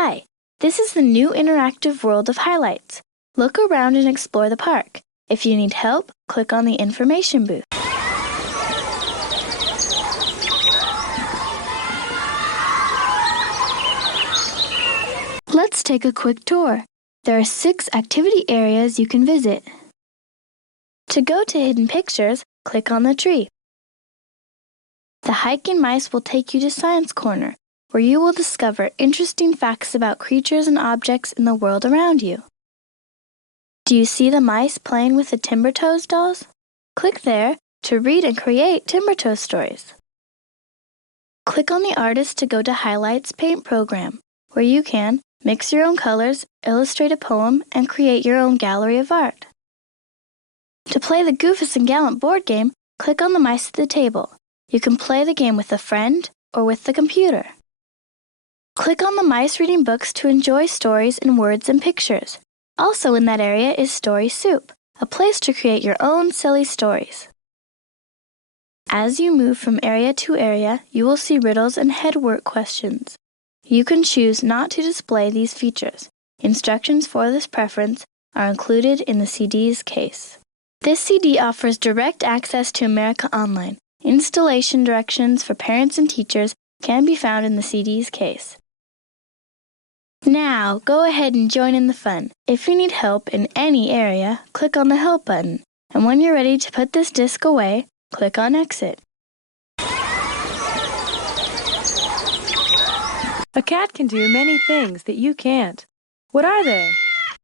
Hi, this is the new interactive world of highlights. Look around and explore the park. If you need help, click on the information booth. Let's take a quick tour. There are 6 activity areas you can visit. To go to Hidden Pictures, click on the tree. The hiking mice will take you to Science Corner, where you will discover interesting facts about creatures and objects in the world around you. Do you see the mice playing with the Timbertoes dolls? Click there to read and create Timbertoes stories. Click on the artist to go to Highlights Paint program, where you can mix your own colors, illustrate a poem, and create your own gallery of art. To play the Goofus and Gallant board game, click on the mice at the table. You can play the game with a friend or with the computer. Click on the mice reading books to enjoy stories in words and pictures. Also in that area is Story Soup, a place to create your own silly stories. As you move from area to area, you will see riddles and headwork questions. You can choose not to display these features. Instructions for this preference are included in the CD's case. This CD offers direct access to America Online. Installation directions for parents and teachers can be found in the CD's case. Now, go ahead and join in the fun. If you need help in any area, click on the Help button. And when you're ready to put this disc away, click on Exit. A cat can do many things that you can't. What are they?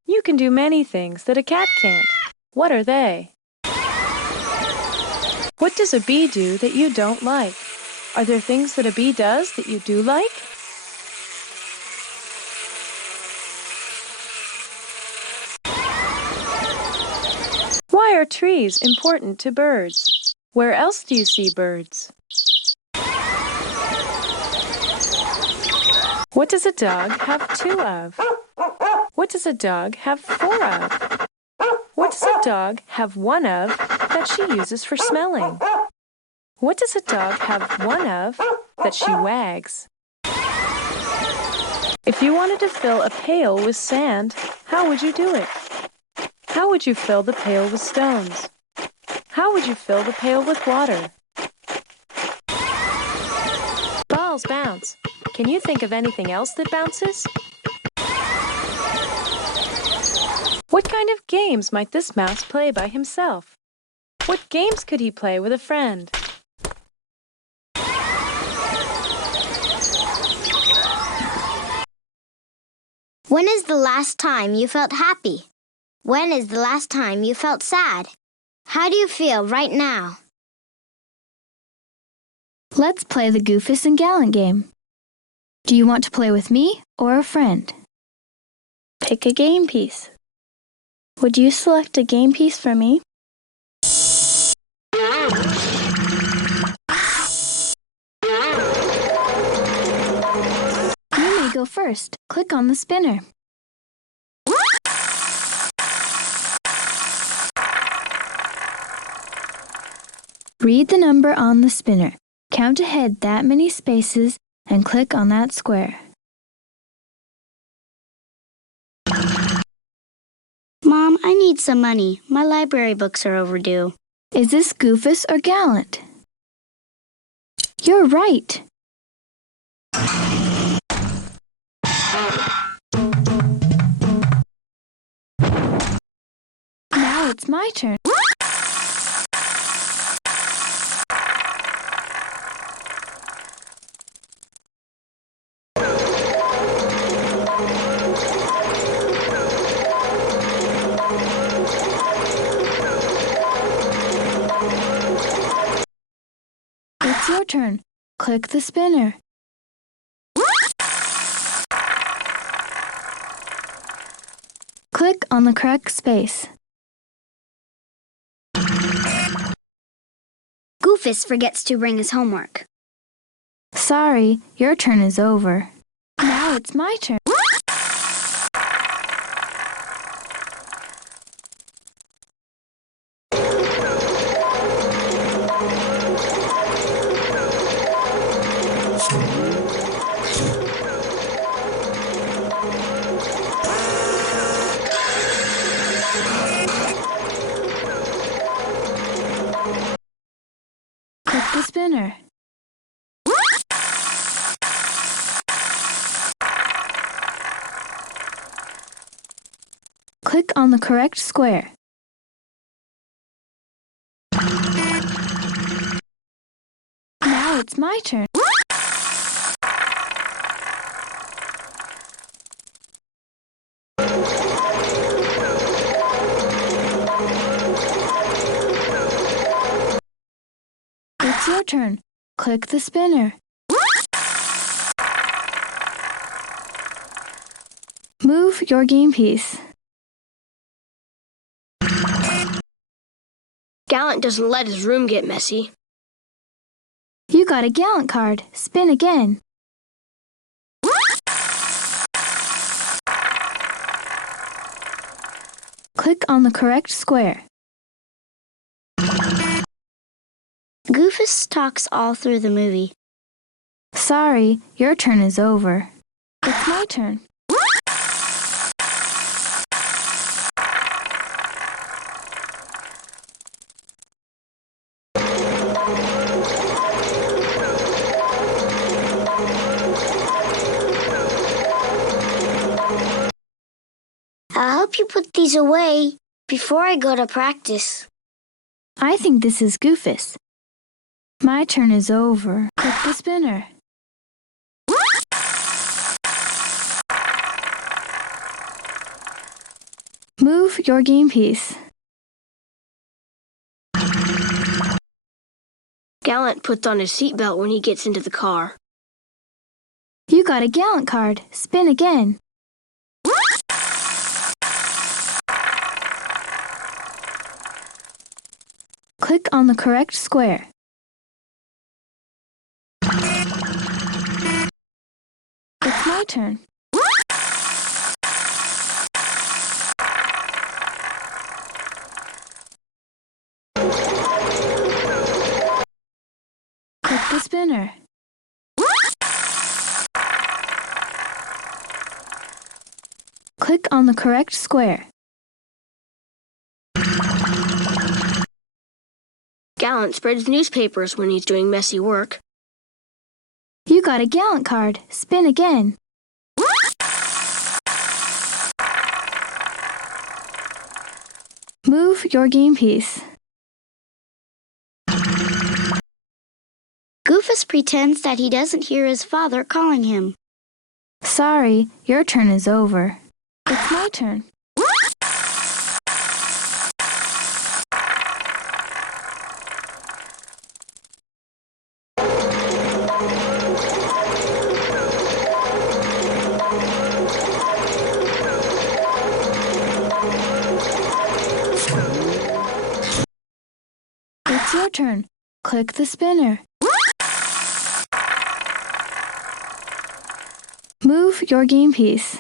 You can do many things that a cat can't. What are they? What does a bee do that you don't like? Are there things that a bee does that you do like? Why are trees important to birds? Where else do you see birds? What does a dog have 2 of? What does a dog have 4 of? What does a dog have 1 of that she uses for smelling? What does a dog have 1 of that she wags? If you wanted to fill a pail with sand, how would you do it? How would you fill the pail with stones? How would you fill the pail with water? Balls bounce. Can you think of anything else that bounces? What kind of games might this mouse play by himself? What games could he play with a friend? When is the last time you felt happy? When is the last time you felt sad? How do you feel right now? Let's play the Goofus and Gallant game. Do you want to play with me or a friend? Pick a game piece. Would you select a game piece for me? You may go first. Click on the spinner. Read the number on the spinner. Count ahead that many spaces and click on that square. Mom, I need some money. My library books are overdue. Is this Goofus or Gallant? You're right. Now it's my turn. It's your turn. Click the spinner. Click on the correct space. Goofus forgets to bring his homework. Sorry, your turn is over. Now it's my turn. on the correct square. Now it's my turn. It's your turn. Click the spinner. Move your game piece. Gallant doesn't let his room get messy. You got a Gallant card. Spin again. Click on the correct square. Goofus talks all through the movie. Sorry, your turn is over. It's my turn. I'll help you put these away before I go to practice. I think this is Goofus. My turn is over. Click the spinner. Move your game piece. Gallant puts on his seatbelt when he gets into the car. You got a Gallant card. Spin again. Click on the correct square. It's my turn. Click the spinner. Click on the correct square. Gallant spreads newspapers when he's doing messy work. You got a Gallant card. Spin again. Move your game piece. Goofus pretends that he doesn't hear his father calling him. Sorry, your turn is over. It's my turn. It's your turn. Click the spinner. Move your game piece.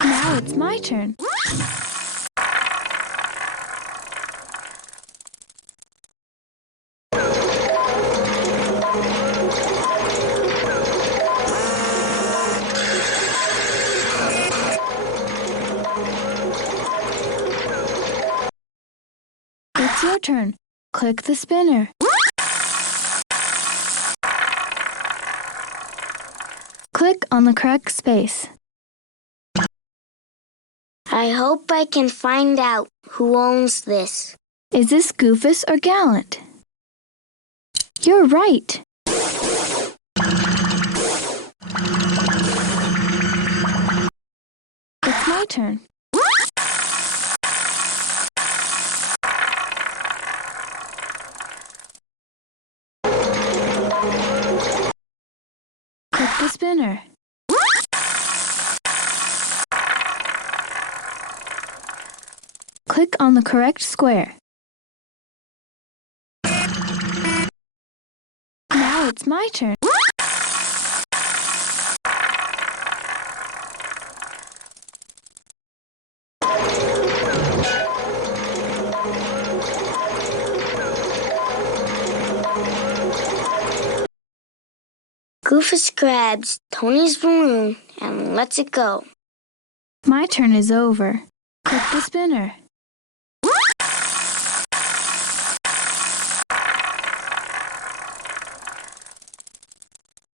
Now it's my turn. It's your turn. Click the spinner. Click on the correct space. I hope I can find out who owns this. Is this Goofus or Gallant? You're right. It's my turn. Click the spinner. Click on the correct square. Now it's my turn. Goofus grabs Tony's balloon and lets it go. My turn is over. Click the spinner.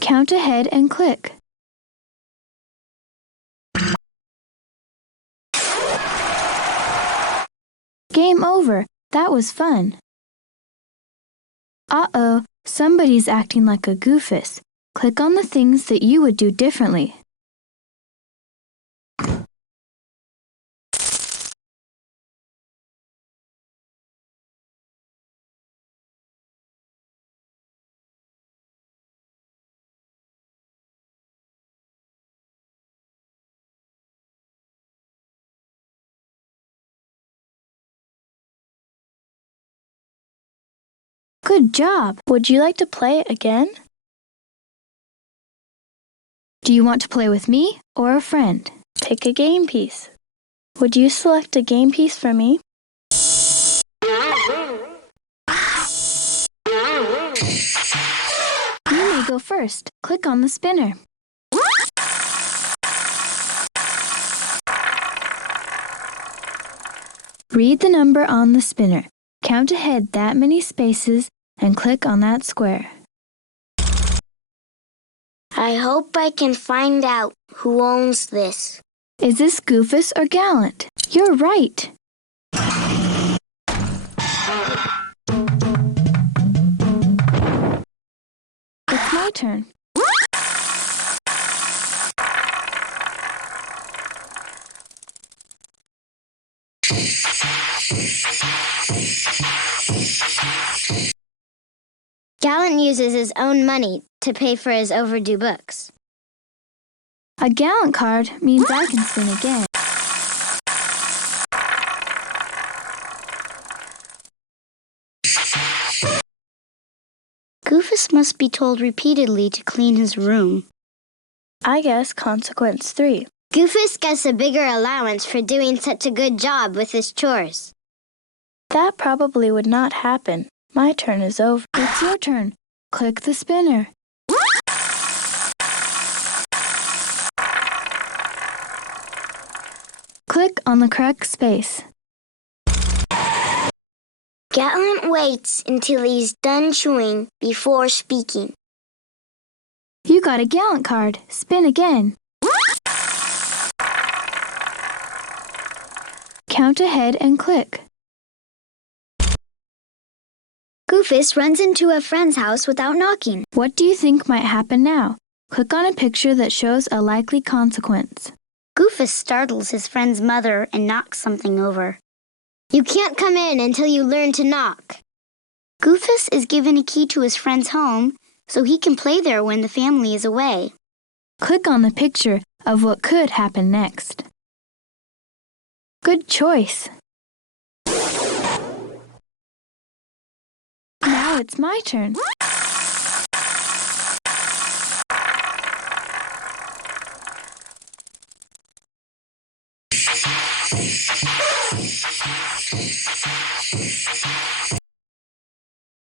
Count ahead and click. Game over. That was fun. Uh-oh, somebody's acting like a Goofus. Click on the things that you would do differently. Good job! Would you like to play it again? Do you want to play with me or a friend? Pick a game piece. Would you select a game piece for me? You may go first. Click on the spinner. Read the number on the spinner. Count ahead that many spaces and click on that square. I hope I can find out who owns this. Is this Goofus or Gallant? You're right. It's my turn. Gallant uses his own money to pay for his overdue books. A Gallant card means I can spin again. Goofus must be told repeatedly to clean his room. I guess consequence 3. Goofus gets a bigger allowance for doing such a good job with his chores. That probably would not happen. My turn is over. It's your turn. Click the spinner. Click on the correct space. Gallant waits until he's done chewing before speaking. You got a Gallant card. Spin again. Count ahead and click. Goofus runs into a friend's house without knocking. What do you think might happen now? Click on a picture that shows a likely consequence. Goofus startles his friend's mother and knocks something over. You can't come in until you learn to knock. Goofus is given a key to his friend's home so he can play there when the family is away. Click on the picture of what could happen next. Good choice. Now it's my turn.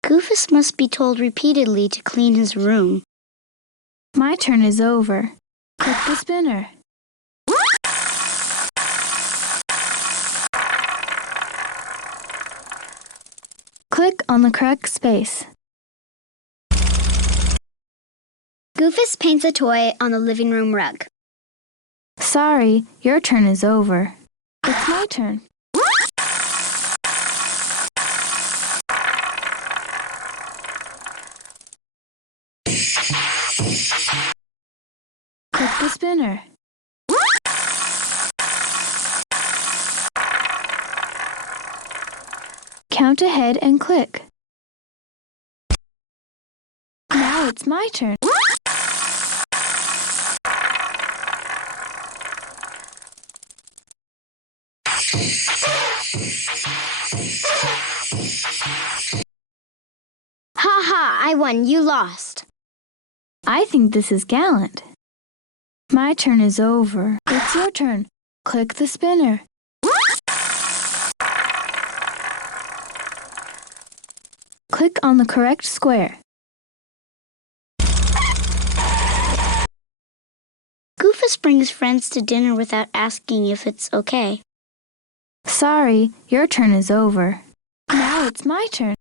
Goofus must be told repeatedly to clean his room. My turn is over. Click the spinner. Click on the correct space. Goofus paints a toy on the living room rug. Sorry, your turn is over. It's my turn. Click the spinner. Count ahead and click. Now it's my turn. Ha ha, I won, you lost. I think this is Gallant. My turn is over. It's your turn. Click the spinner. Click on the correct square. Goofus brings friends to dinner without asking if it's okay. Sorry, your turn is over. Now it's my turn.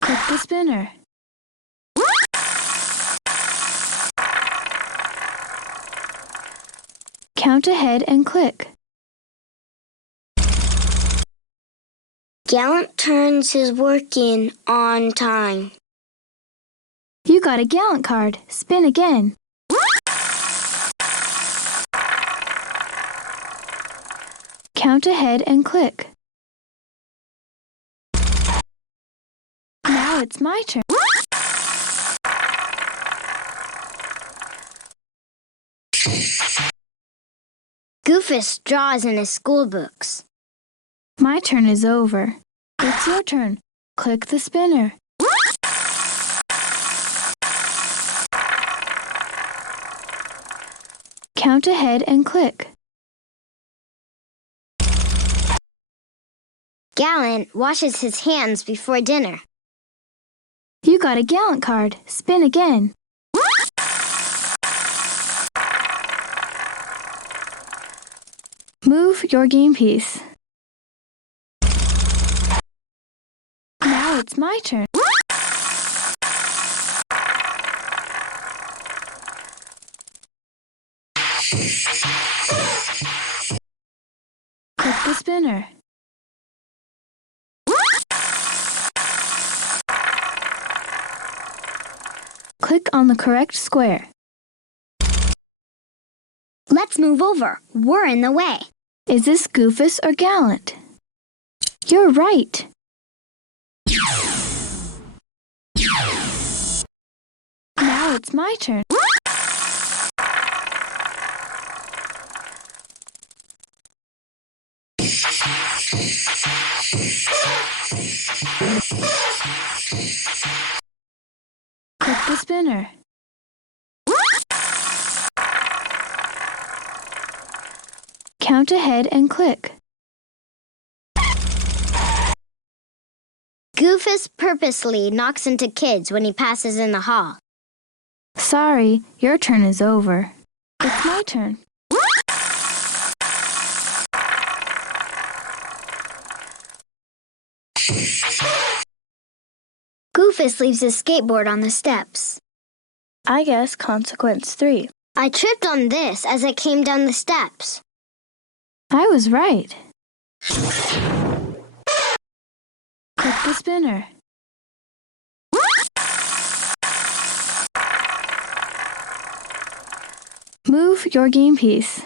Click the spinner. Count ahead and click. Gallant turns his work in on time. You got a Gallant card. Spin again. Count ahead and click. Now it's my turn. Goofus draws in his school books. My turn is over. It's your turn. Click the spinner. Count ahead and click. Gallant washes his hands before dinner. You got a Gallant card. Spin again. Move your game piece. Now it's my turn. Click the spinner. Click on the correct square. Let's move over. We're in the way. Is this Goofus or Gallant? You're right. Now it's my turn. Click the spinner. Count ahead and click. Goofus purposely knocks into kids when he passes in the hall. Sorry, your turn is over. It's my turn. Goofus leaves his skateboard on the steps. I guess consequence 3. I tripped on this as I came down the steps. I was right. Click the spinner. Move your game piece.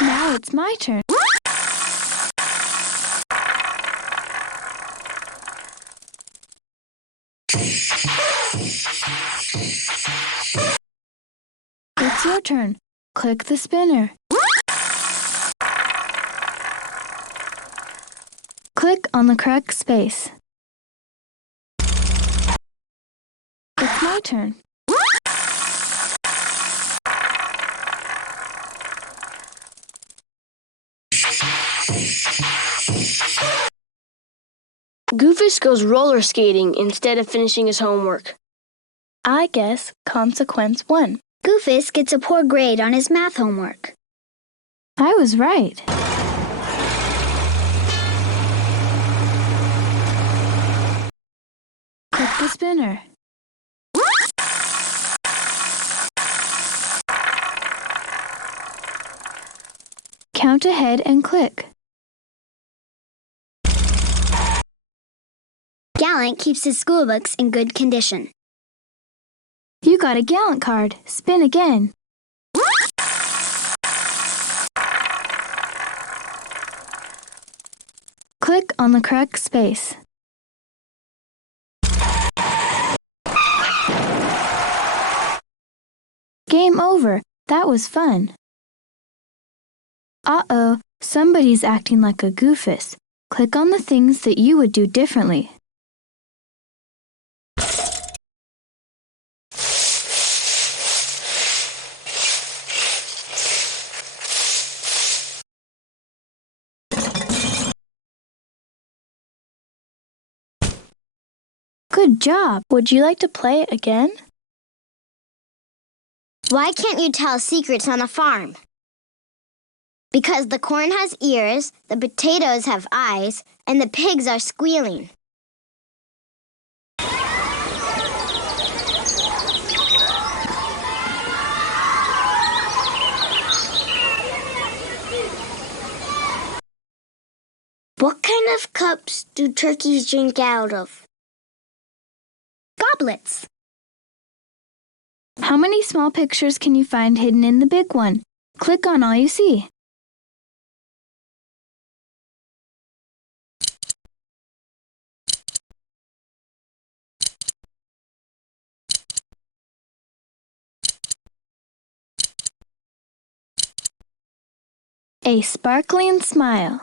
Now it's my turn. It's your turn. Click the spinner. Click on the correct space. It's my turn. Goofus goes roller skating instead of finishing his homework. I guess consequence 1. Goofus gets a poor grade on his math homework. I was right. Click the spinner. Count ahead and click. Gallant keeps his school books in good condition. You got a Gallant card. Spin again. Click on the correct space. Game over. That was fun. Uh-oh, somebody's acting like a Goofus. Click on the things that you would do differently. Good job. Would you like to play again? Why can't you tell secrets on a farm? Because the corn has ears, the potatoes have eyes, and the pigs are squealing. of cups do turkeys drink out of? Goblets. How many small pictures can you find hidden in the big one? Click on all you see. A sparkling smile.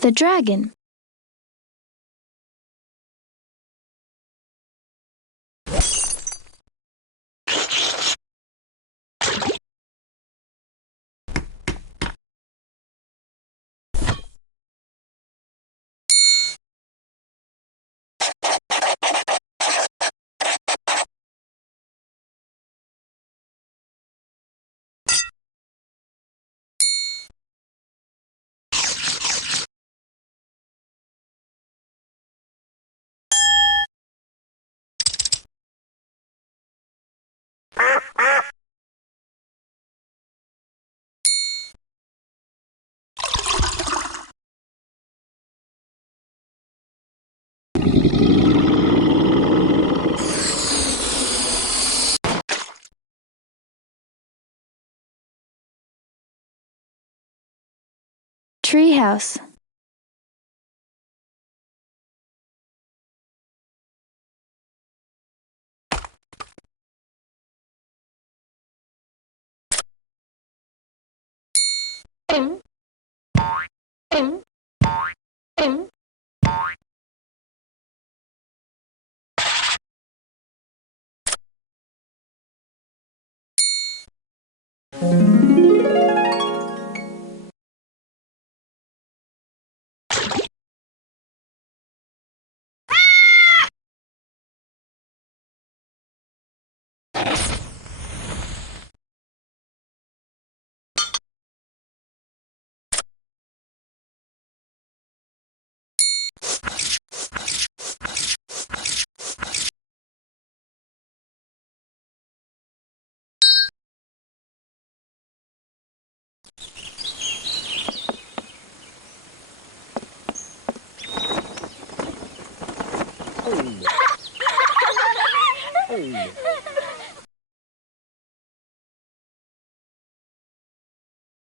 The dragon. Treehouse.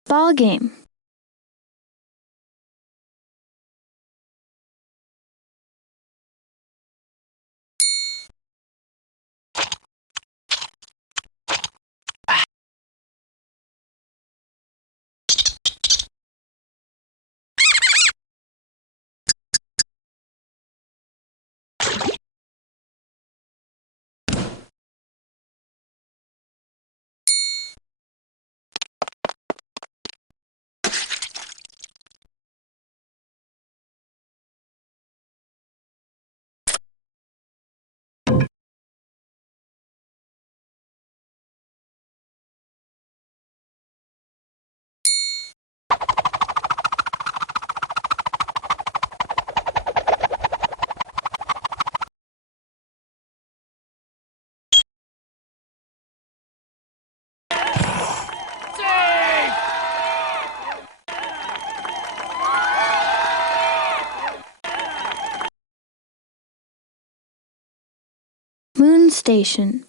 Ball game. Moon station.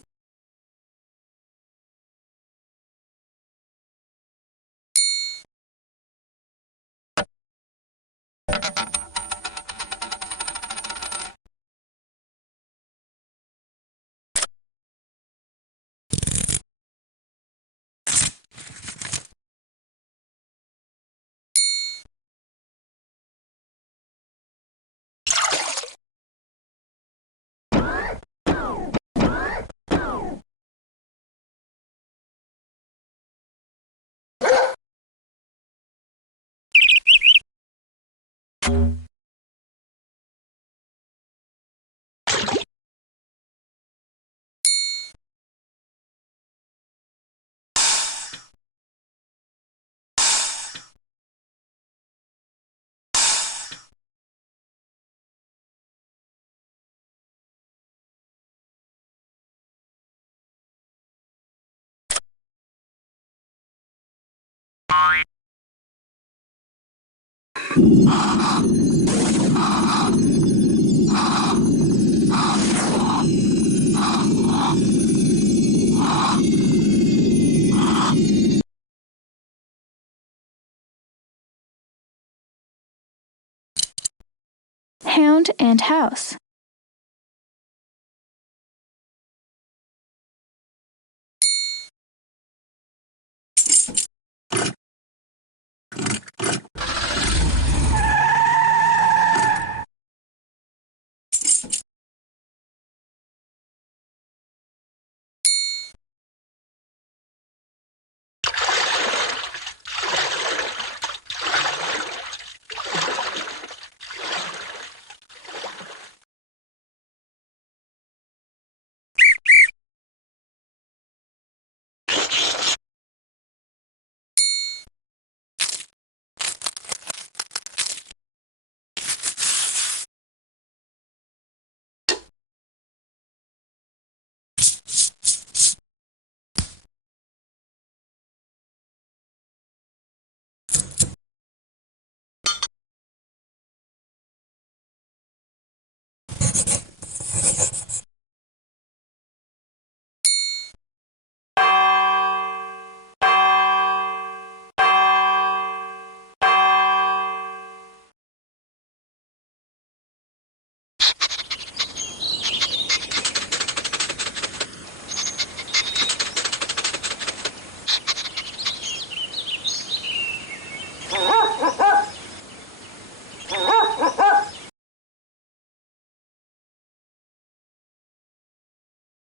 Hound and house.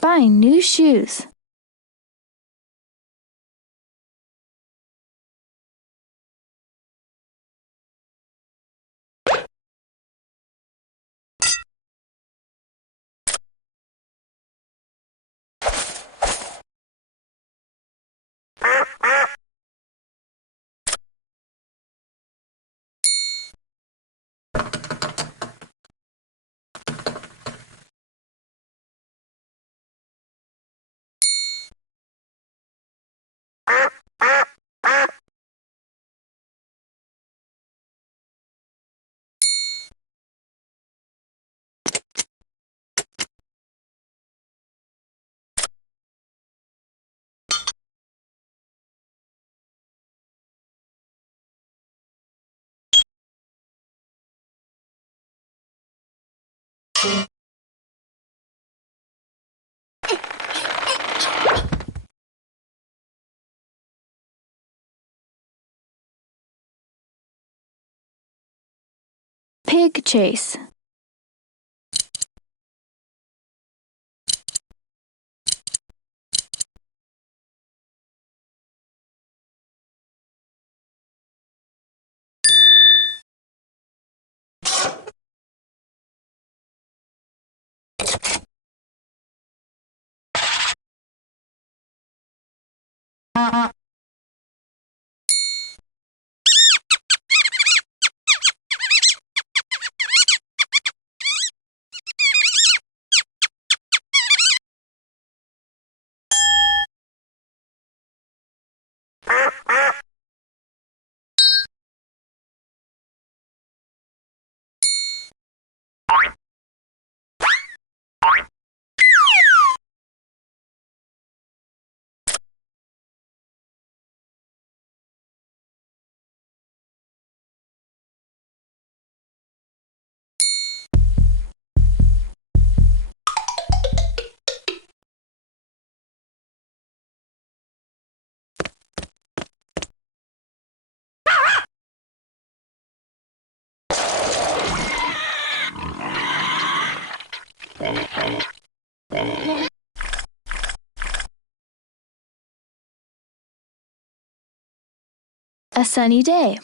Buying new shoes. Pig chase. A sunny day.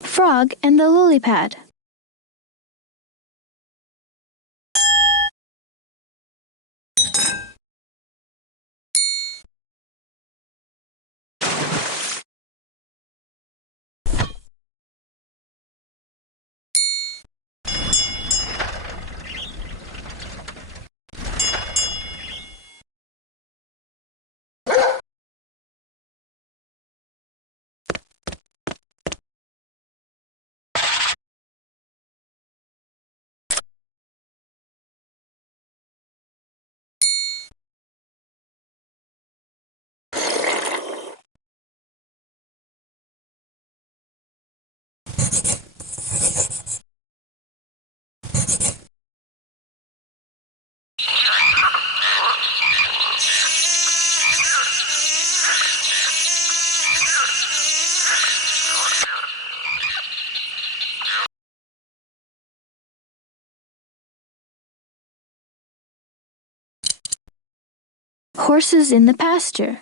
Frog and the lily pad. Horses in the pasture.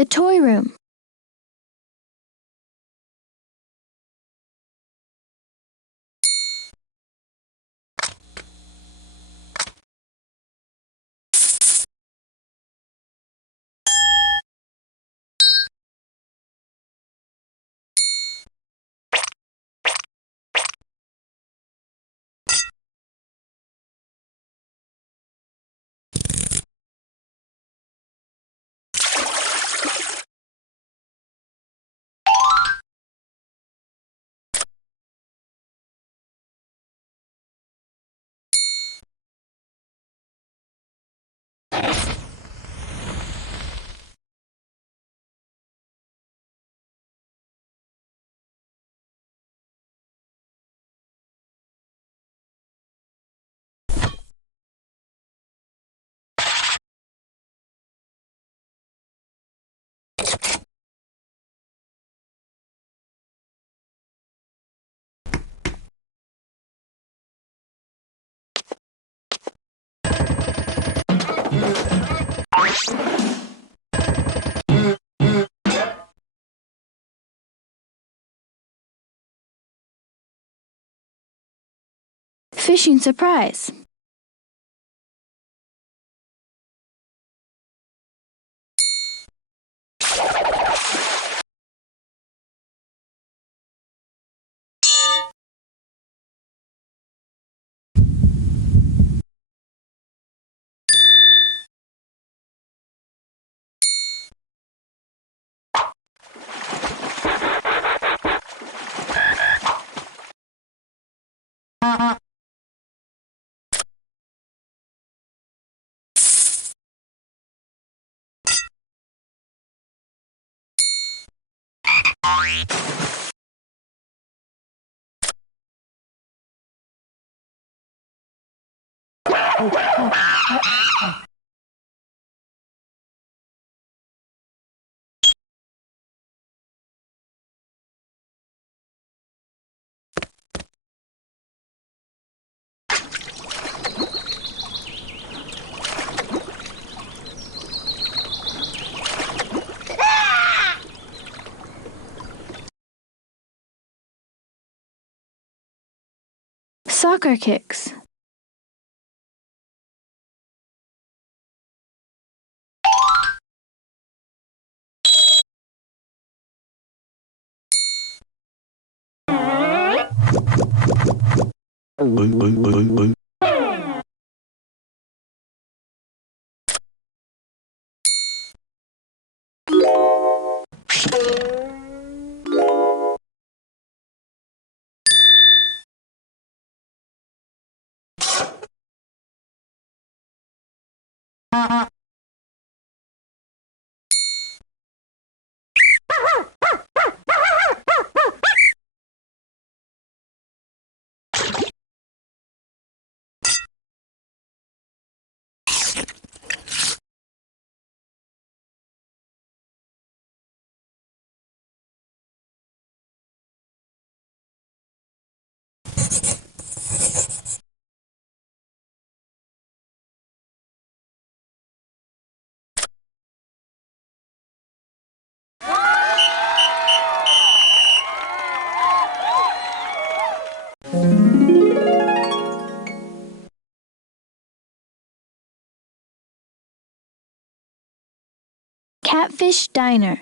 The toy room. Fishing surprise. Soccer kicks. Catfish Diner.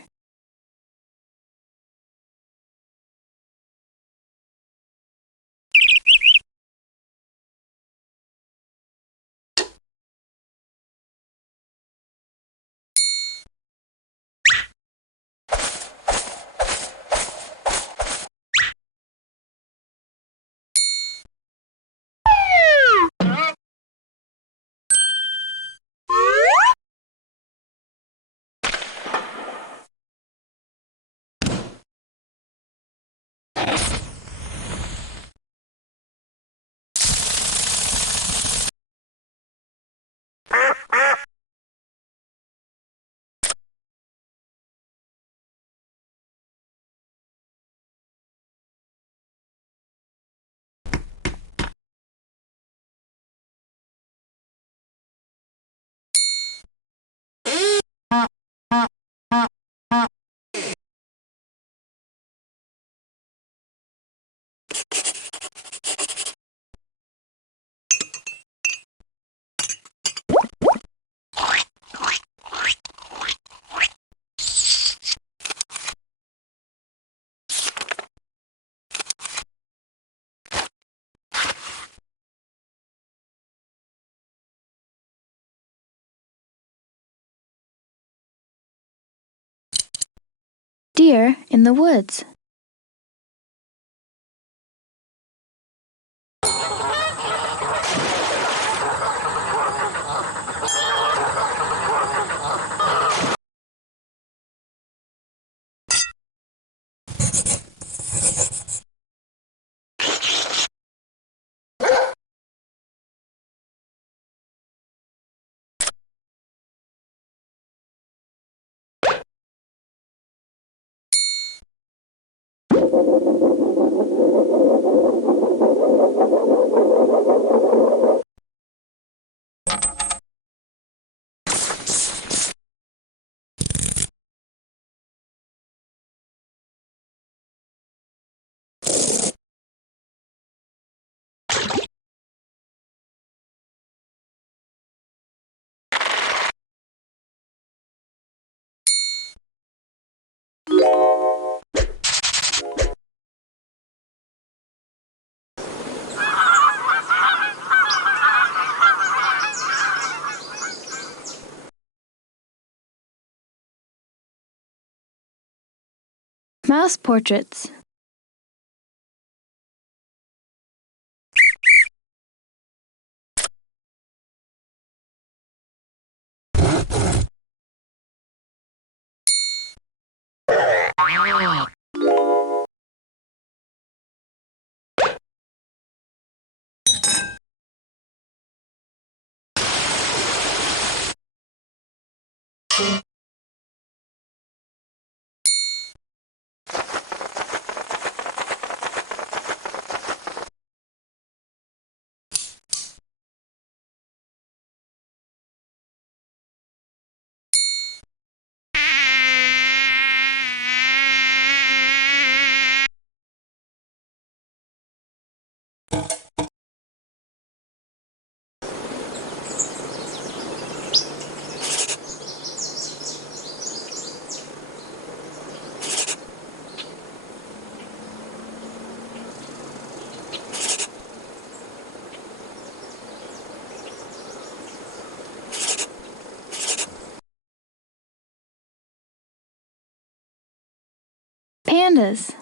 Deer in the woods. Mouse portraits. Pandas.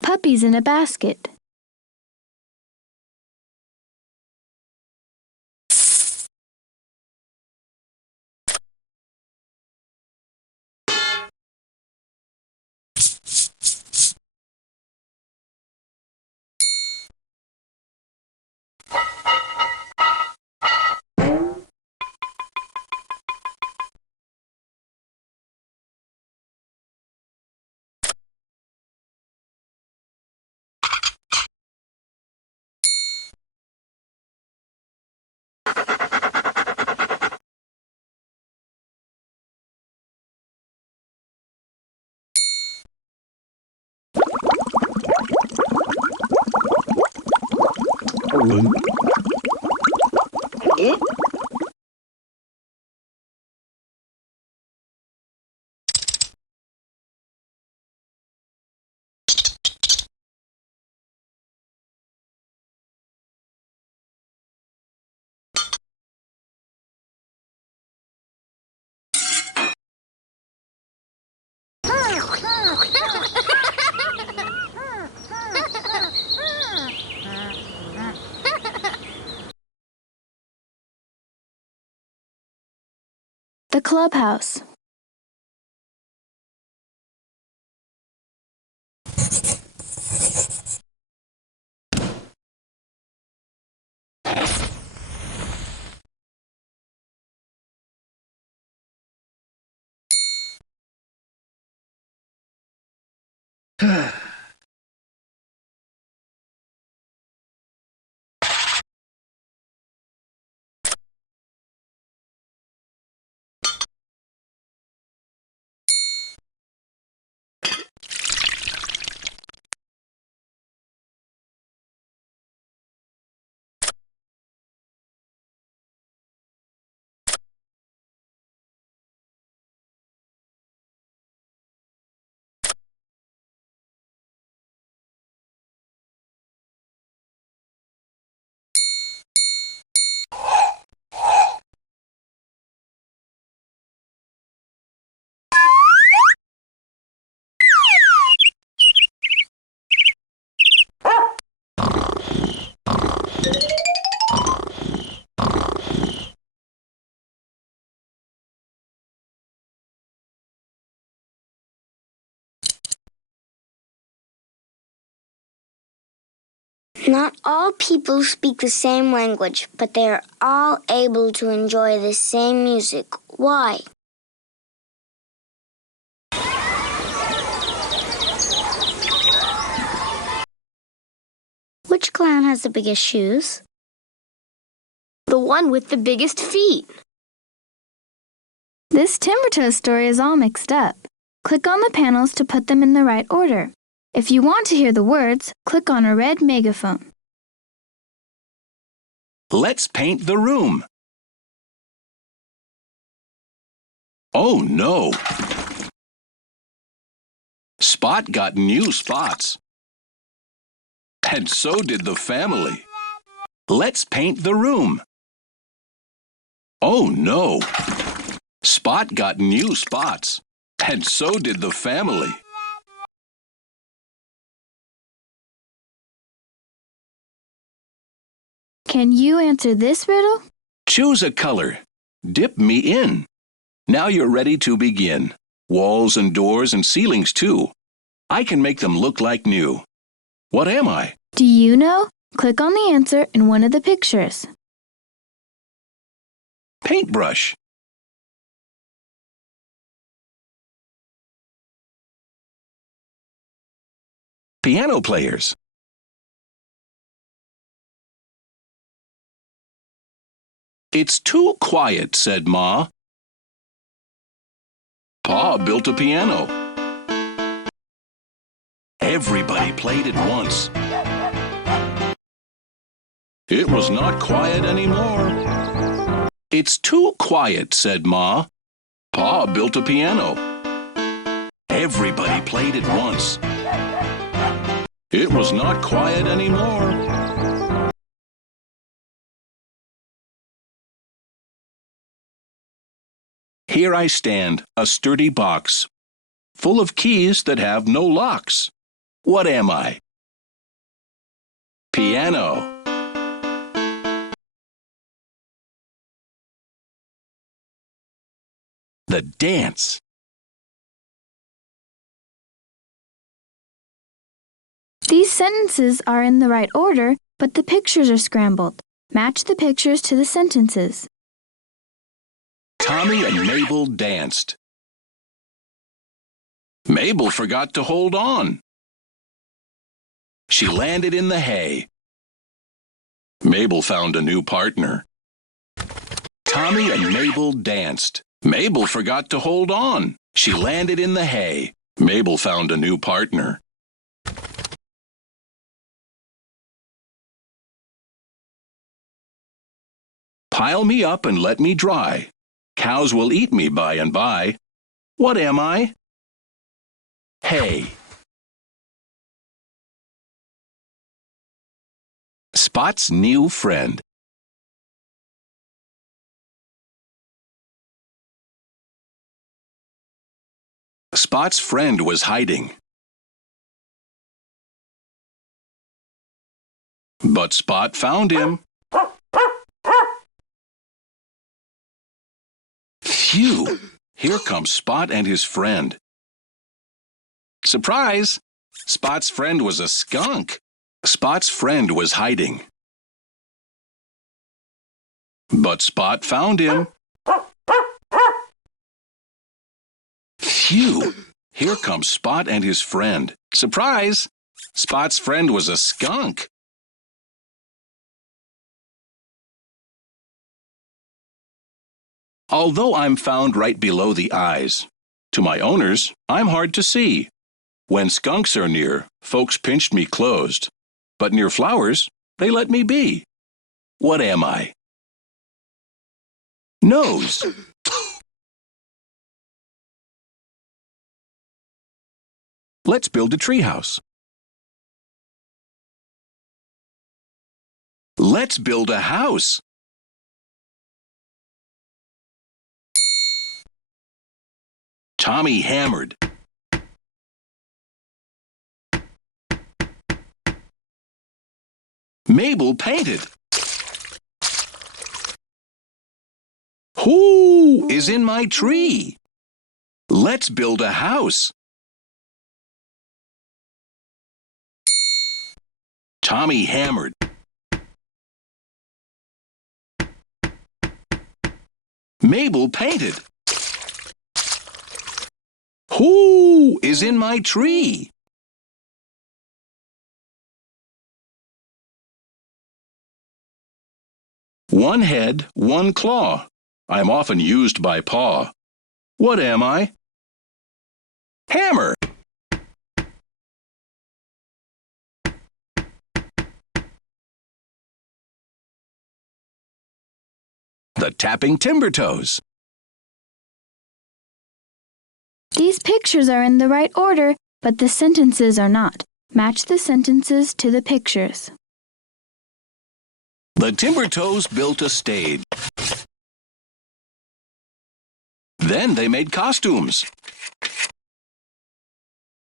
Puppies in a basket. The clubhouse. Not all people speak the same language, but they are all able to enjoy the same music. Why? Which clown has the biggest shoes? The one with the biggest feet. This Timbertoes story is all mixed up. Click on the panels to put them in the right order. If you want to hear the words, click on a red megaphone. Let's paint the room. Oh no! Spot got new spots. And so did the family. Let's paint the room. Oh no! Spot got new spots. And so did the family. Can you answer this riddle? Choose a color. Dip me in. Now you're ready to begin. Walls and doors and ceilings too. I can make them look like new. What am I? Do you know? Click on the answer in one of the pictures. Paintbrush. Piano players. It's too quiet, said Ma. Pa built a piano. Everybody played it once. It was not quiet anymore. It's too quiet, said Ma. Pa built a piano. Everybody played it once. It was not quiet anymore. Here I stand, a sturdy box, full of keys that have no locks. What am I? Piano. The dance. These sentences are in the right order, but the pictures are scrambled. Match the pictures to the sentences. Tommy and Mabel danced. Mabel forgot to hold on. She landed in the hay. Mabel found a new partner. Tommy and Mabel danced. Mabel forgot to hold on. She landed in the hay. Mabel found a new partner. Pile me up and let me dry. Cows will eat me by and by. What am I? Hay. Spot's new friend. Spot's friend was hiding. But Spot found him. Phew! Here comes Spot and his friend. Surprise! Spot's friend was a skunk. Spot's friend was hiding. But Spot found him. Phew! Here comes Spot and his friend. Surprise! Spot's friend was a skunk. Although I'm found right below the eyes, to my owners, I'm hard to see. When skunks are near, folks pinched me closed. But near flowers, they let me be. What am I? Nose. Let's build a treehouse. Let's build a house. Tommy hammered. Mabel painted. Who is in my tree? Let's build a house. Tommy hammered. Mabel painted. Who is in my tree? One head, one claw. I'm often used by Pa. What am I? Hammer. The tapping Timbertoes. These pictures are in the right order, but the sentences are not. Match the sentences to the pictures. The Timbertoes built a stage. Then they made costumes.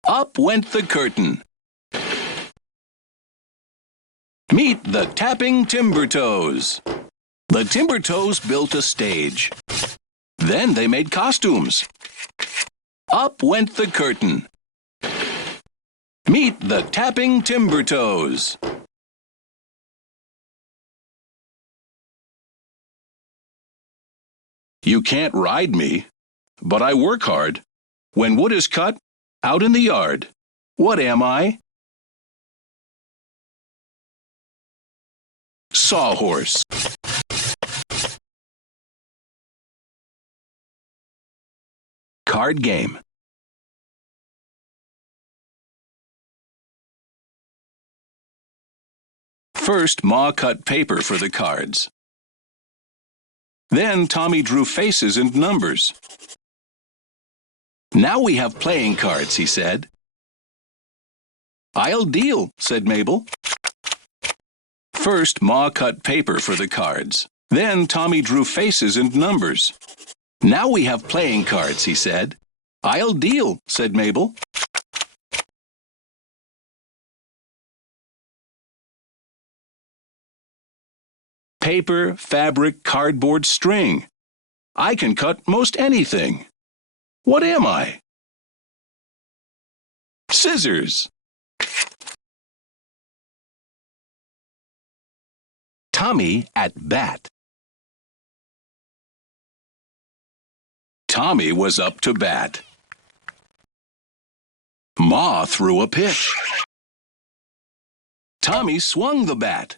Up went the curtain. Meet the tapping Timbertoes. The Timbertoes built a stage. Then they made costumes. Up went the curtain. Meet the tapping Timbertoes. You can't ride me, but I work hard. When wood is cut, out in the yard. What am I? Sawhorse. Card game. First, Ma cut paper for the cards. Then Tommy drew faces and numbers. Now we have playing cards, he said. I'll deal, said Mabel. First, Ma cut paper for the cards. Then Tommy drew faces and numbers. Now we have playing cards, he said. I'll deal, said Mabel. Paper, fabric, cardboard, string. I can cut most anything. What am I? Scissors. Tommy at bat. Tommy was up to bat. Ma threw a pitch. Tommy swung the bat.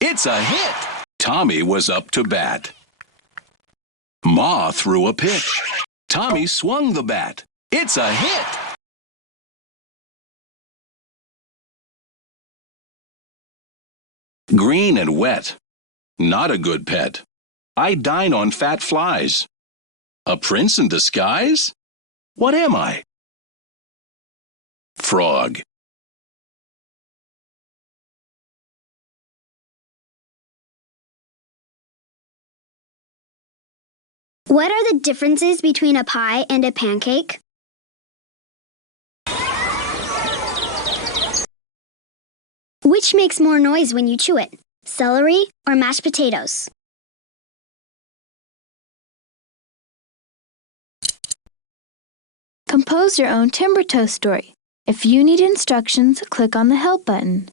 It's a hit! Tommy was up to bat. Ma threw a pitch. Tommy swung the bat. It's a hit! Green and wet. Not a good pet. I dine on fat flies. A prince in disguise? What am I? Frog. What are the differences between a pie and a pancake? Which makes more noise when you chew it? Celery or mashed potatoes? Compose your own Timbertoes story. If you need instructions, click on the Help button.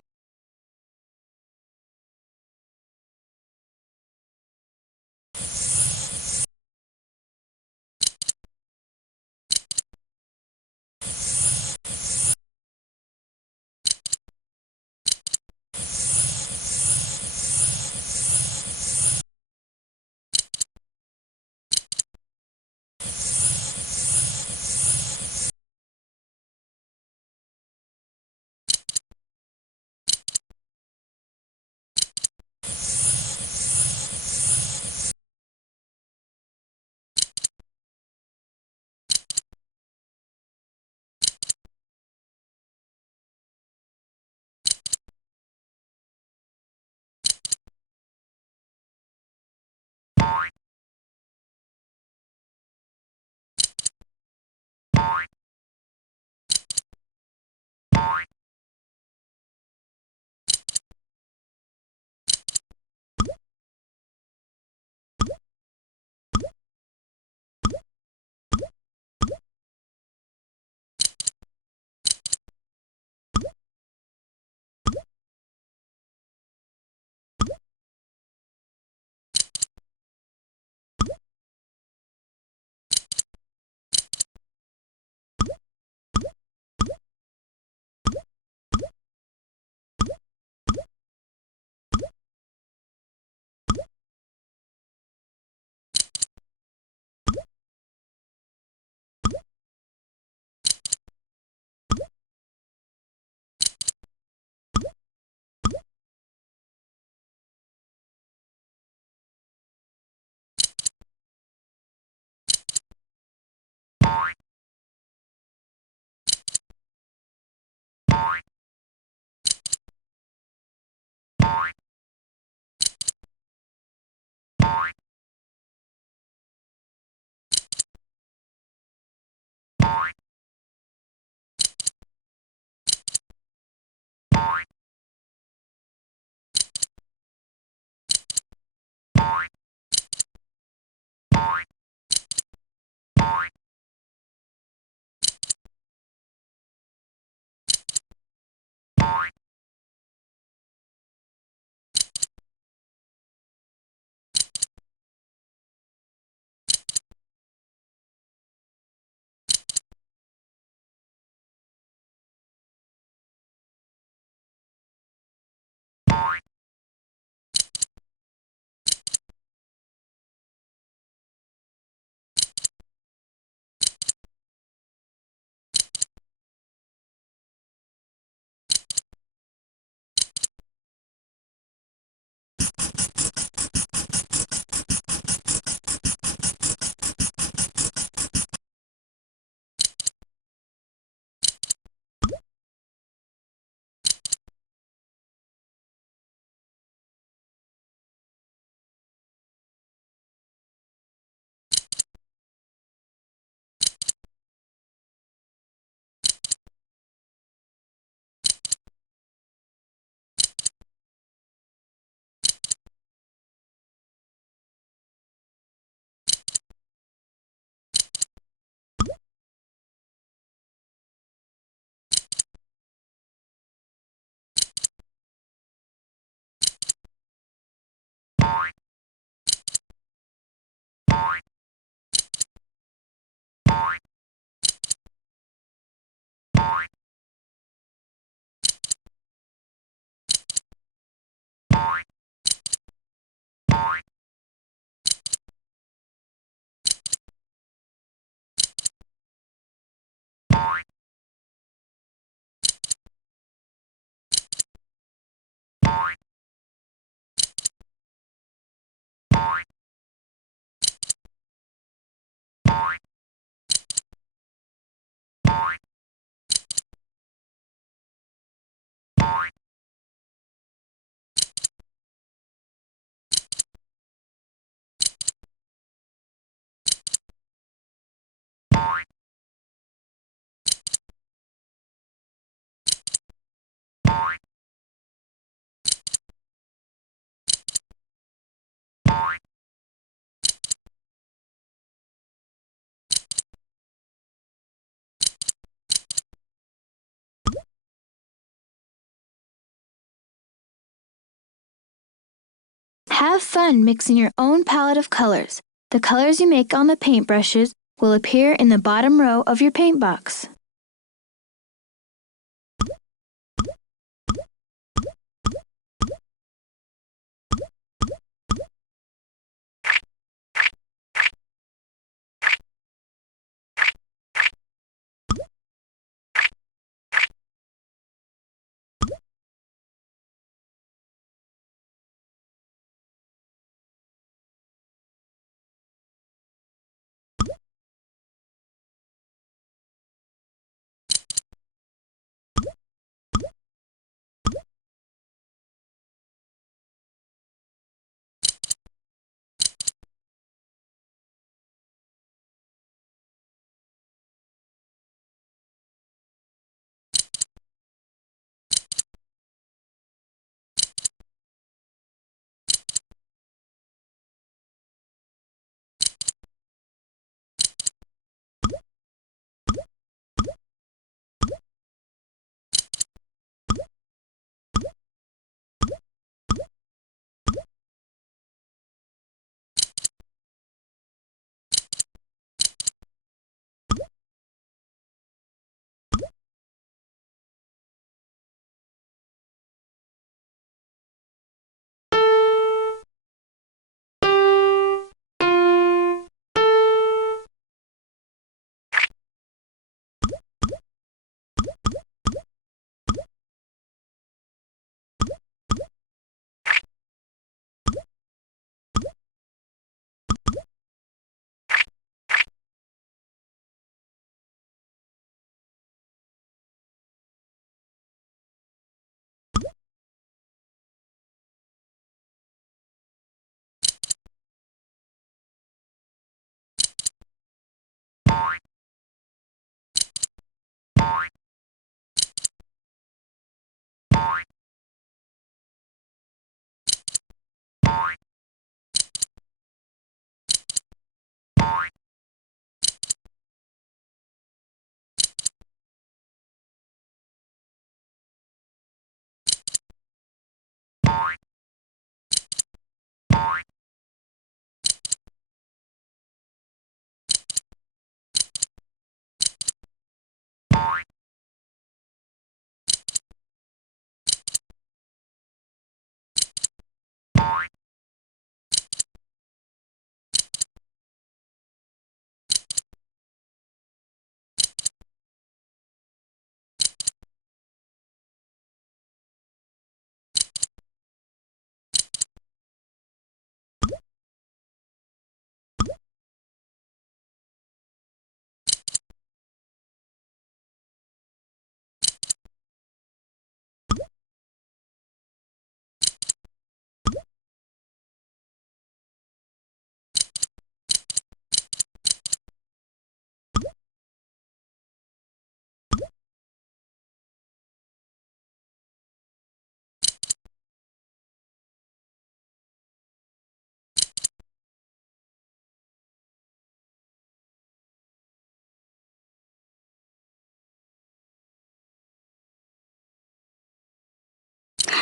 Have fun mixing your own palette of colors. The colors you make on the paintbrushes will appear in the bottom row of your paint box.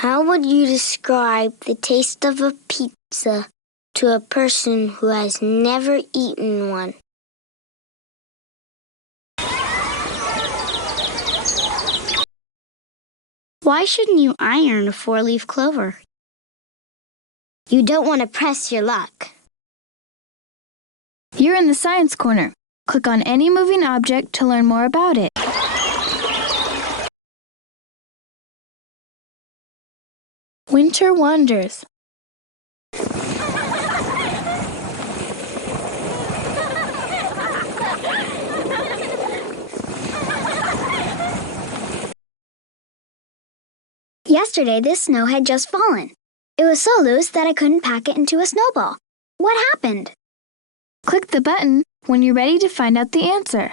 How would you describe the taste of a pizza to a person who has never eaten one? Why shouldn't you iron a 4-leaf clover? You don't want to press your luck. You're in the Science Corner. Click on any moving object to learn more about it. Winter Wonders. Yesterday, this snow had just fallen. It was so loose that I couldn't pack it into a snowball. What happened? Click the button when you're ready to find out the answer.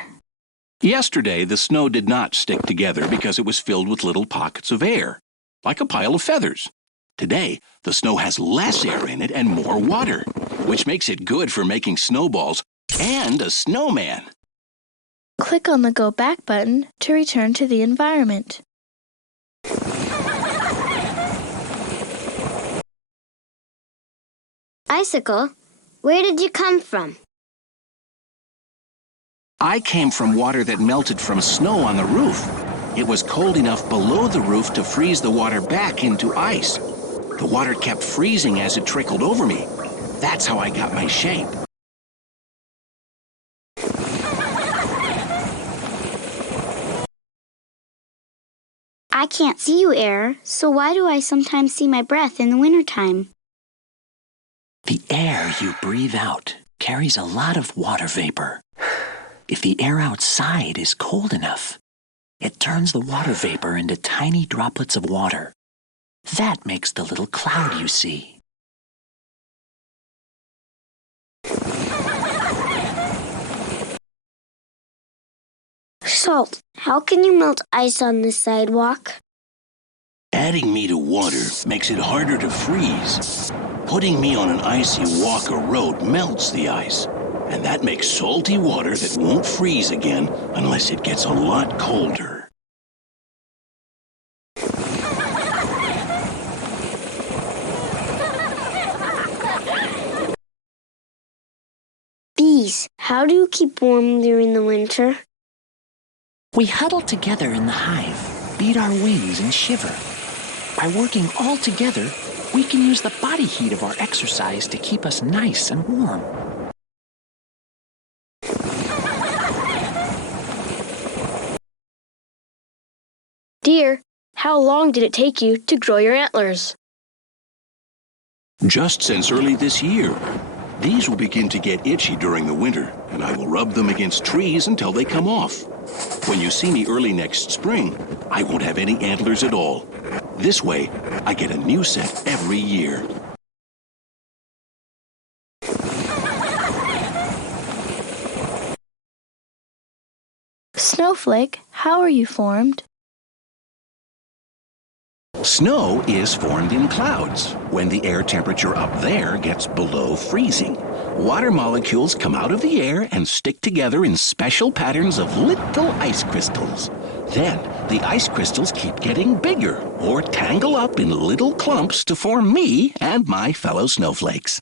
Yesterday, the snow did not stick together because it was filled with little pockets of air, like a pile of feathers. Today, the snow has less air in it and more water, which makes it good for making snowballs and a snowman. Click on the Go Back button to return to the environment. Icicle, where did you come from? I came from water that melted from snow on the roof. It was cold enough below the roof to freeze the water back into ice. The water kept freezing as it trickled over me. That's how I got my shape. I can't see you, air, so why do I sometimes see my breath in the wintertime? The air you breathe out carries a lot of water vapor. If the air outside is cold enough, it turns the water vapor into tiny droplets of water. That makes the little cloud you see. Salt, how can you melt ice on the sidewalk? Adding me to water makes it harder to freeze. Putting me on an icy walk or road melts the ice, and that makes salty water that won't freeze again unless it gets a lot colder. Bees, how do you keep warm during the winter? We huddle together in the hive, beat our wings, and shiver. By working all together, we can use the body heat of our exercise to keep us nice and warm. Deer, how long did it take you to grow your antlers? Just since early this year. These will begin to get itchy during the winter, and I will rub them against trees until they come off. When you see me early next spring, I won't have any antlers at all. This way, I get a new set every year. Snowflake, how are you formed? Snow is formed in clouds when the air temperature up there gets below freezing. Water molecules come out of the air and stick together in special patterns of little ice crystals. Then the ice crystals keep getting bigger or tangle up in little clumps to form me and my fellow snowflakes.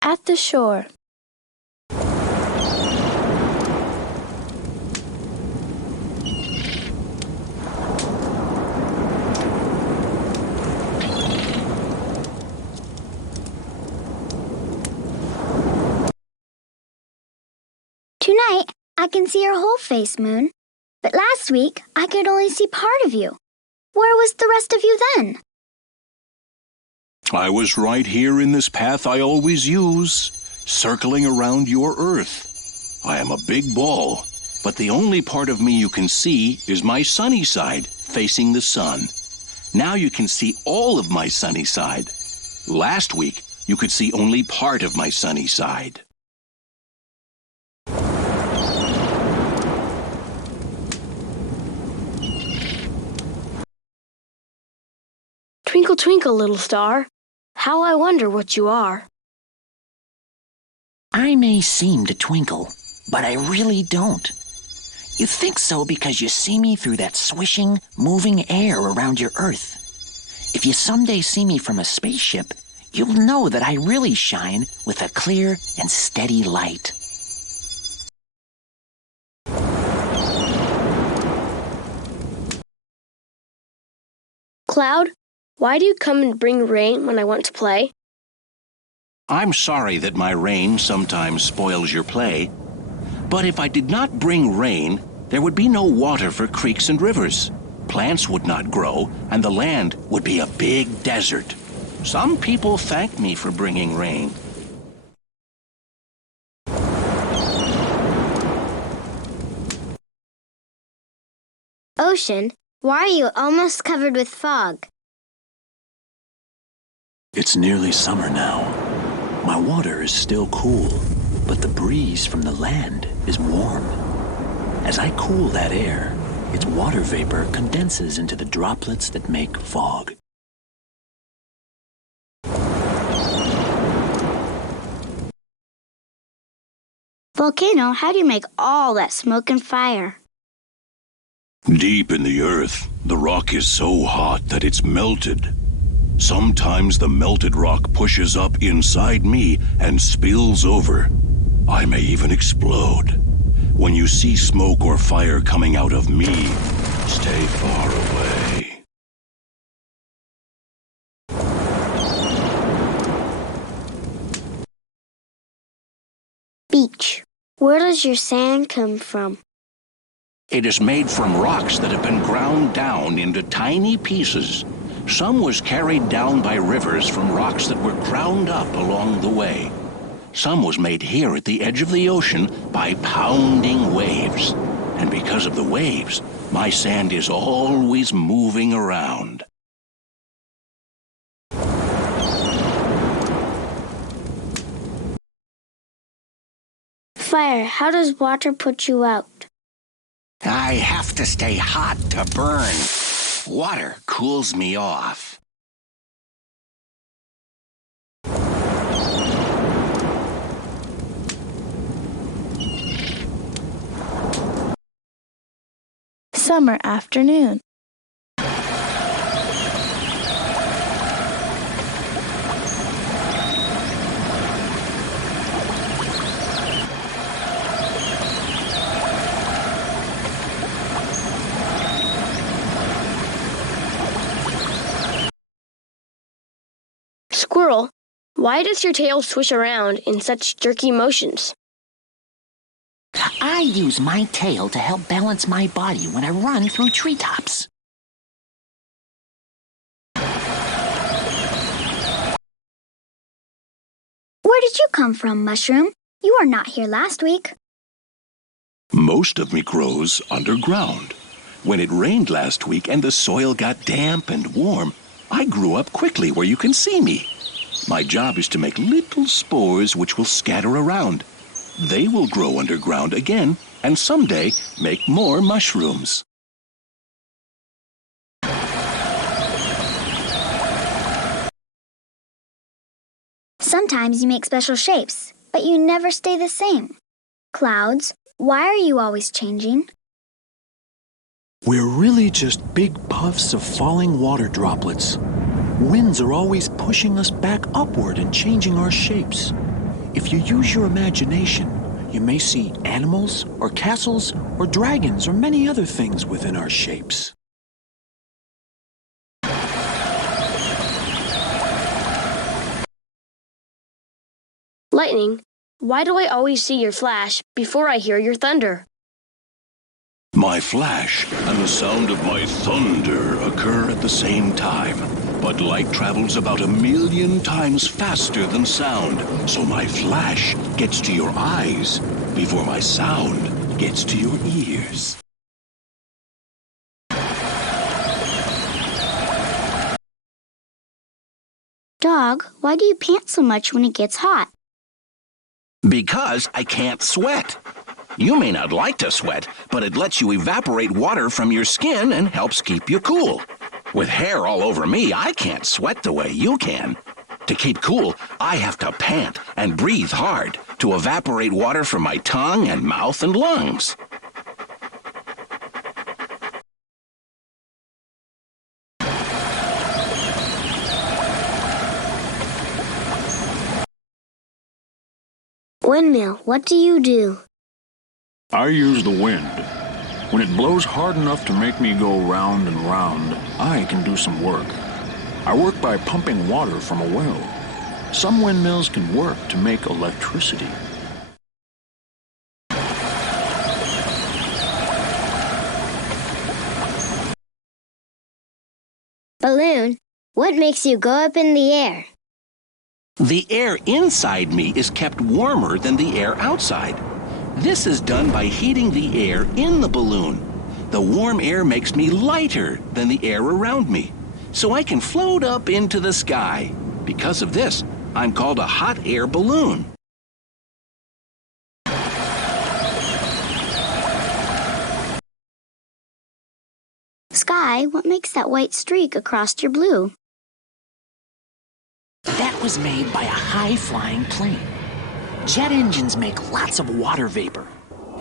At the shore. Tonight, I can see your whole face, Moon. But last week, I could only see part of you. Where was the rest of you then? I was right here in this path I always use, circling around your Earth. I am a big ball, but the only part of me you can see is my sunny side, facing the sun. Now you can see all of my sunny side. Last week, you could see only part of my sunny side. Twinkle, twinkle, little star. How I wonder what you are. I may seem to twinkle, but I really don't. You think so because you see me through that swishing, moving air around your Earth. If you someday see me from a spaceship, you'll know that I really shine with a clear and steady light. Cloud, why do you come and bring rain when I want to play? I'm sorry that my rain sometimes spoils your play. But if I did not bring rain, there would be no water for creeks and rivers. Plants would not grow, and the land would be a big desert. Some people thank me for bringing rain. Ocean, why are you almost covered with fog? It's nearly summer now. My water is still cool, but the breeze from the land is warm. As I cool that air, its water vapor condenses into the droplets that make fog. Volcano, how do you make all that smoke and fire? Deep in the earth, the rock is so hot that it's melted. Sometimes the melted rock pushes up inside me and spills over. I may even explode. When you see smoke or fire coming out of me, stay far away. Beach. Where does your sand come from? It is made from rocks that have been ground down into tiny pieces. Some was carried down by rivers from rocks that were ground up along the way. Some was made here at the edge of the ocean by pounding waves. And because of the waves, my sand is always moving around. Fire. How does water put you out? I have to stay hot to burn. Water cools me off. Summer afternoon. Squirrel, why does your tail swish around in such jerky motions? I use my tail to help balance my body when I run through treetops. Where did you come from, Mushroom? You were not here last week. Most of me grows underground. When it rained last week and the soil got damp and warm, I grew up quickly where you can see me. My job is to make little spores which will scatter around. They will grow underground again and someday make more mushrooms. Sometimes you make special shapes, but you never stay the same. Clouds, why are you always changing? We're really just big puffs of falling water droplets. Winds are always pushing us back upward and changing our shapes. If you use your imagination, you may see animals or castles or dragons or many other things within our shapes. Lightning, why do I always see your flash before I hear your thunder? My flash and the sound of my thunder occur at the same time. But light travels about 1,000,000 times faster than sound, so my flash gets to your eyes before my sound gets to your ears. Dog, why do you pant so much when it gets hot? Because I can't sweat. You may not like to sweat, but it lets you evaporate water from your skin and helps keep you cool. With hair all over me, I can't sweat the way you can. To keep cool, I have to pant and breathe hard to evaporate water from my tongue and mouth and lungs. Windmill, what do you do? I use the wind. When it blows hard enough to make me go round and round, I can do some work. I work by pumping water from a well. Some windmills can work to make electricity. Balloon, what makes you go up in the air? The air inside me is kept warmer than the air outside. This is done by heating the air in the balloon. The warm air makes me lighter than the air around me, so I can float up into the sky. Because of this, I'm called a hot air balloon. Sky, what makes that white streak across your blue? That was made by a high-flying plane. Jet engines make lots of water vapor.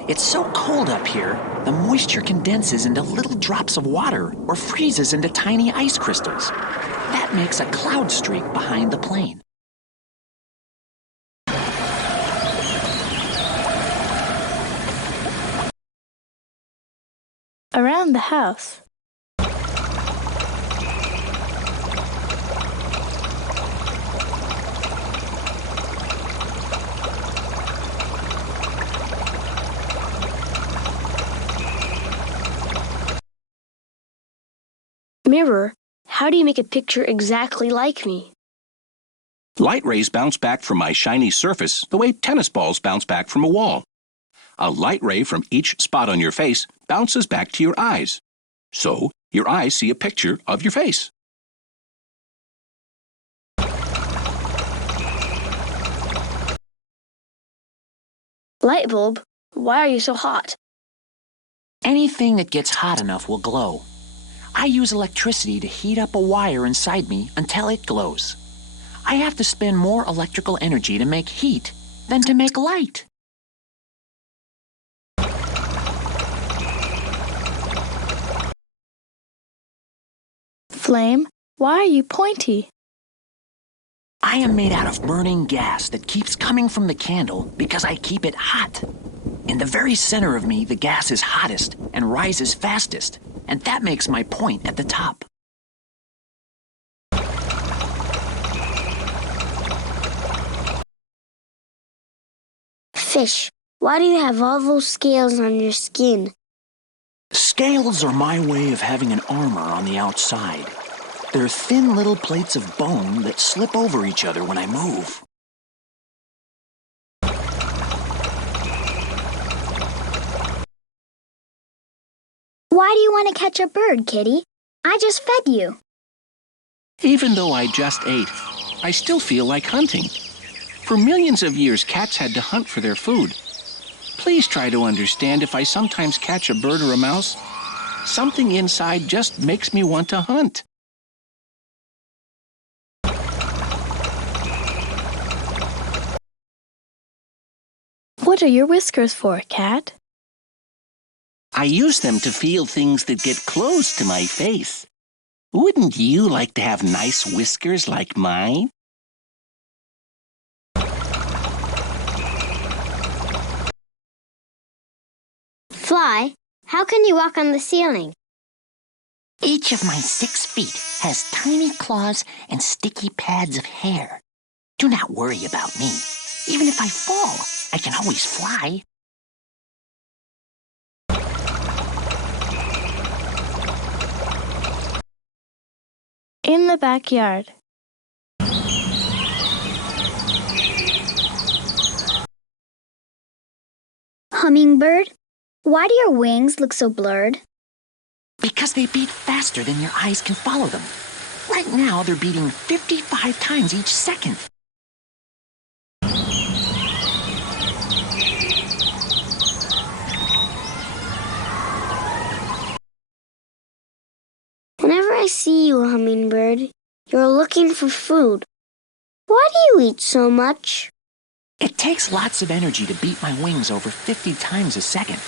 It's so cold up here, the moisture condenses into little drops of water or freezes into tiny ice crystals. That makes a cloud streak behind the plane. Around the house. Mirror, how do you make a picture exactly like me? Light rays bounce back from my shiny surface the way tennis balls bounce back from a wall. A light ray from each spot on your face bounces back to your eyes. So, your eyes see a picture of your face. Light bulb, why are you so hot? Anything that gets hot enough will glow. I use electricity to heat up a wire inside me until it glows. I have to spend more electrical energy to make heat than to make light. Flame, why are you pointy? I am made out of burning gas that keeps coming from the candle because I keep it hot. In the very center of me, the gas is hottest and rises fastest, and that makes my point at the top. Fish, why do you have all those scales on your skin? Scales are my way of having an armor on the outside. They're thin little plates of bone that slip over each other when I move. Why do you want to catch a bird, Kitty? I just fed you. Even though I just ate, I still feel like hunting. For millions of years, cats had to hunt for their food. Please try to understand if I sometimes catch a bird or a mouse. Something inside just makes me want to hunt. What are your whiskers for, Cat? I use them to feel things that get close to my face. Wouldn't you like to have nice whiskers like mine? Fly, how can you walk on the ceiling? Each of my 6 feet has tiny claws and sticky pads of hair. Do not worry about me. Even if I fall, I can always fly. In the backyard. Hummingbird, why do your wings look so blurred? Because they beat faster than your eyes can follow them. Right now, they're beating 55 times each second. Whenever I see you, Hummingbird, you're looking for food. Why do you eat so much? It takes lots of energy to beat my wings over 50 times a second.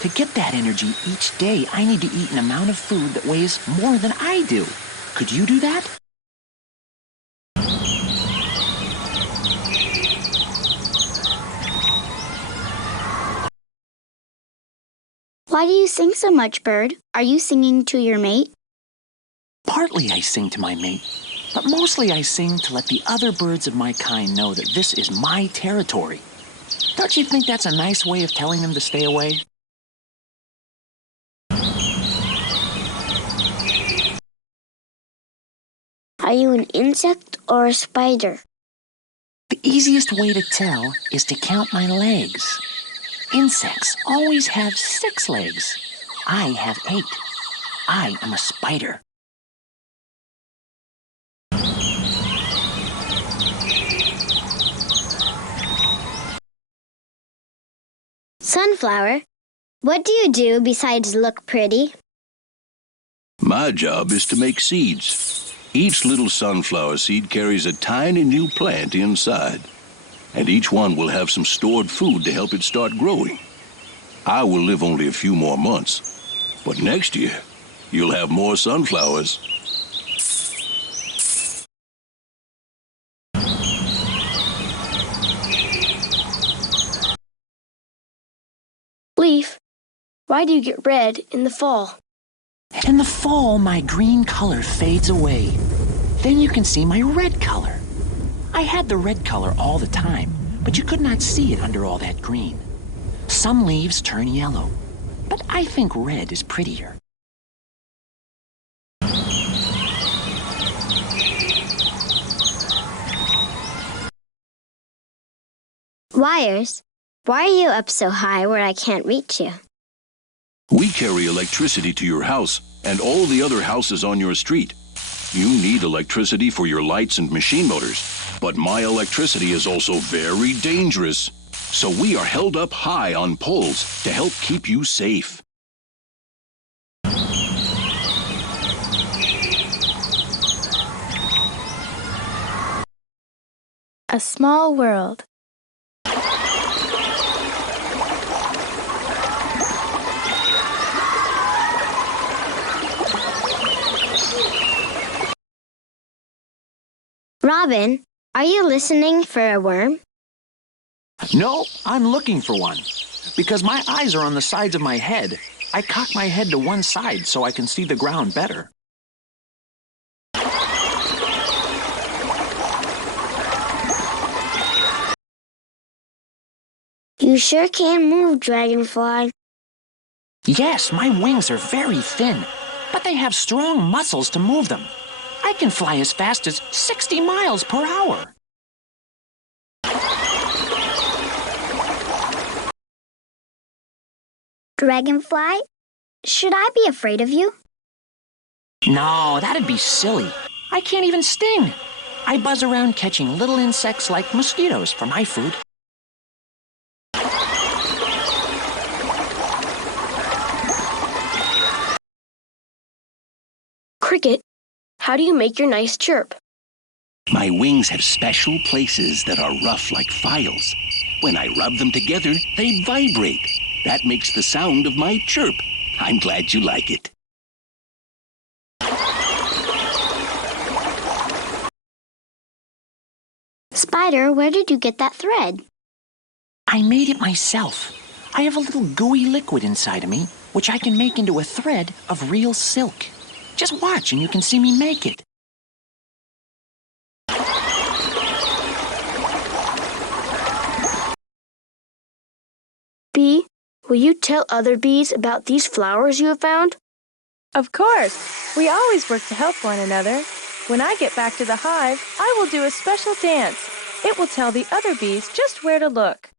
To get that energy each day, I need to eat an amount of food that weighs more than I do. Could you do that? Why do you sing so much, Bird? Are you singing to your mate? Partly I sing to my mate, but mostly I sing to let the other birds of my kind know that this is my territory. Don't you think that's a nice way of telling them to stay away? Are you an insect or a spider? The easiest way to tell is to count my legs. Insects always have 6 legs. I have 8. I am a spider. Sunflower, what do you do besides look pretty? My job is to make seeds. Each little sunflower seed carries a tiny new plant inside. and each one will have some stored food to help it start growing. I will live only a few more months, but next year, you'll have more sunflowers. Leaf, why do you get red in the fall? In the fall, my green color fades away. Then you can see my red color. I had the red color all the time, but you could not see it under all that green. Some leaves turn yellow, but I think red is prettier. Wires, why are you up so high where I can't reach you? We carry electricity to your house and all the other houses on your street. You need electricity for your lights and machine motors, but my electricity is also very dangerous. So we are held up high on poles to help keep you safe. A small world. Robin, are you listening for a worm? No, I'm looking for one. Because my eyes are on the sides of my head, I cock my head to one side so I can see the ground better. You sure can move, Dragonfly. Yes, my wings are very thin, but they have strong muscles to move them. I can fly as fast as 60 miles per hour. Dragonfly, should I be afraid of you? No, that'd be silly. I can't even sting. I buzz around catching little insects like mosquitoes for my food. Cricket, how do you make your nice chirp? My wings have special places that are rough like files. When I rub them together, they vibrate. That makes the sound of my chirp. I'm glad you like it. Spider, where did you get that thread? I made it myself. I have a little gooey liquid inside of me, which I can make into a thread of real silk. Just watch and you can see me make it. Bee, will you tell other bees about these flowers you have found? Of course. We always work to help one another. When I get back to the hive, I will do a special dance. It will tell the other bees just where to look.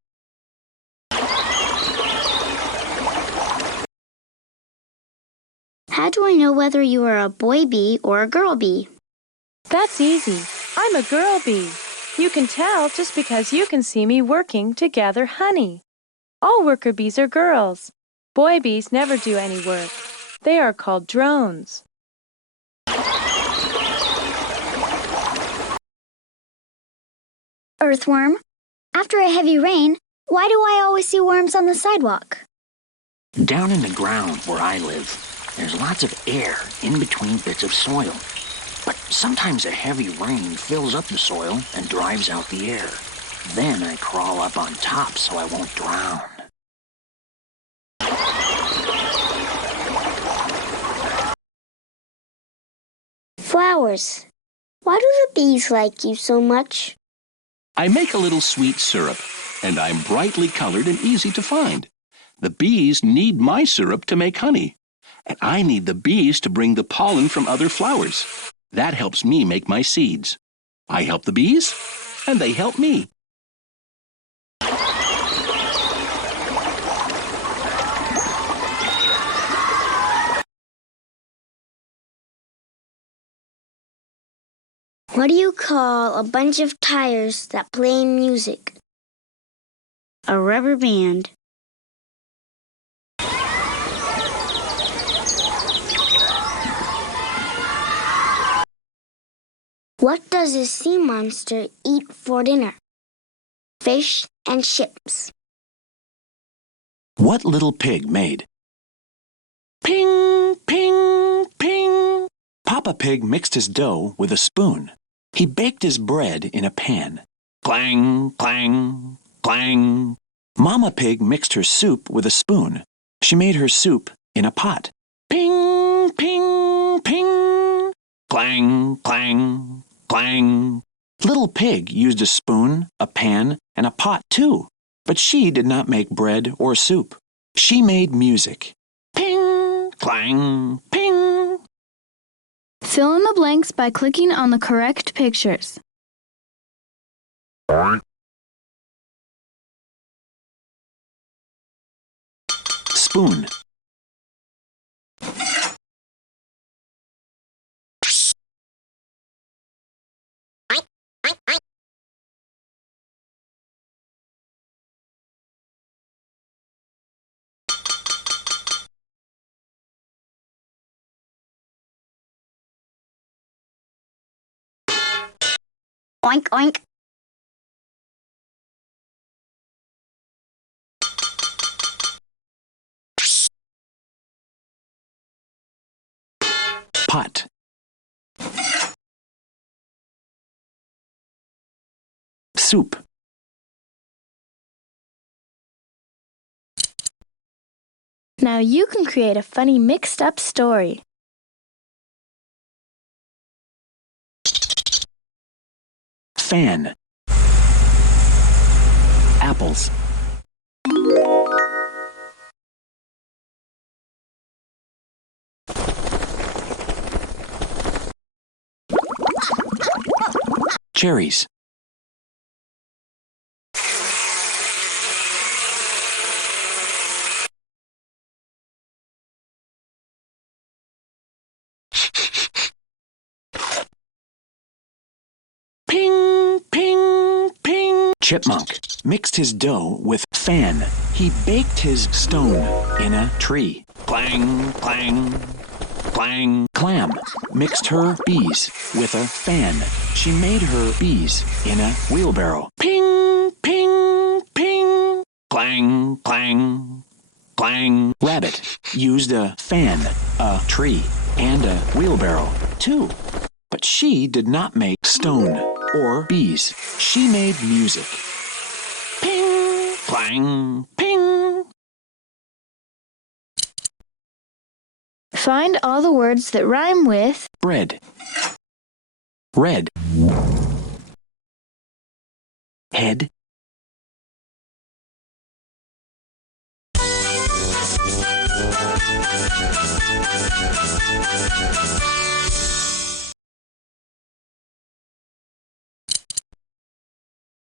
How do I know whether you are a boy bee or a girl bee? That's easy. I'm a girl bee. You can tell just because you can see me working to gather honey. All worker bees are girls. Boy bees never do any work. They are called drones. Earthworm, after a heavy rain, why do I always see worms on the sidewalk? Down in the ground where I live, there's lots of air in between bits of soil. But sometimes a heavy rain fills up the soil and drives out the air. Then I crawl up on top so I won't drown. Flowers. Why do the bees like you so much? I make a little sweet syrup, and I'm brightly colored and easy to find. The bees need my syrup to make honey, and I need the bees to bring the pollen from other flowers. That helps me make my seeds. I help the bees, and they help me. What do you call a bunch of tires that play music? A rubber band. What does a sea monster eat for dinner? fish, and ships. What little pig made? Ping, ping, ping. Papa Pig mixed his dough with a spoon. He baked his bread in a pan. Clang, clang, clang. Mama Pig mixed her soup with a spoon. She made her soup in a pot. Ping, ping, ping. Clang, clang, clang. Little Pig used a spoon, a pan, and a pot too. But she did not make bread or soup. She made music. Ping, clang, ping. Fill in the blanks by clicking on the correct pictures. Spoon. Oink, oink. Pot. Soup. Now you can create a funny mixed-up story. Fan. Apples. Cherries. Ping, ping, ping. Chipmunk mixed his dough with fan. He baked his stone in a tree. Clang, clang, clang. Clam mixed her bees with a fan. She made her bees in a wheelbarrow. Ping, ping, ping. Clang, clang, clang. Rabbit used a fan, a tree, and a wheelbarrow, too. But she did not make stone or bees. She made music. Ping, clang, ping. Find all the words that rhyme with Bread. Red. Head.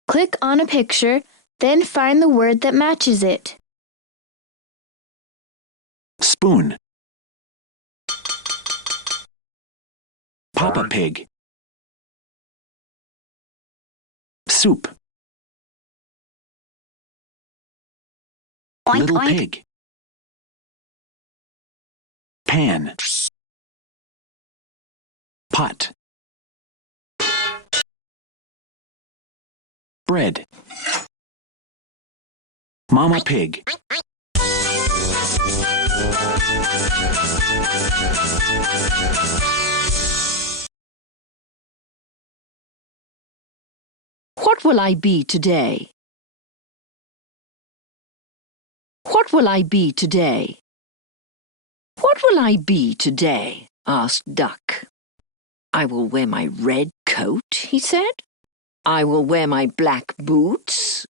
Click on a picture, then find the word that matches it. Spoon. Papa Pig. Soup. Oink, Little oink. Pig. Pan. Pot. Bread. Mama Pig. What will I be today? What will I be today? What will I be today? Asked Duck. I will wear my red coat, he said. I will wear my black boots.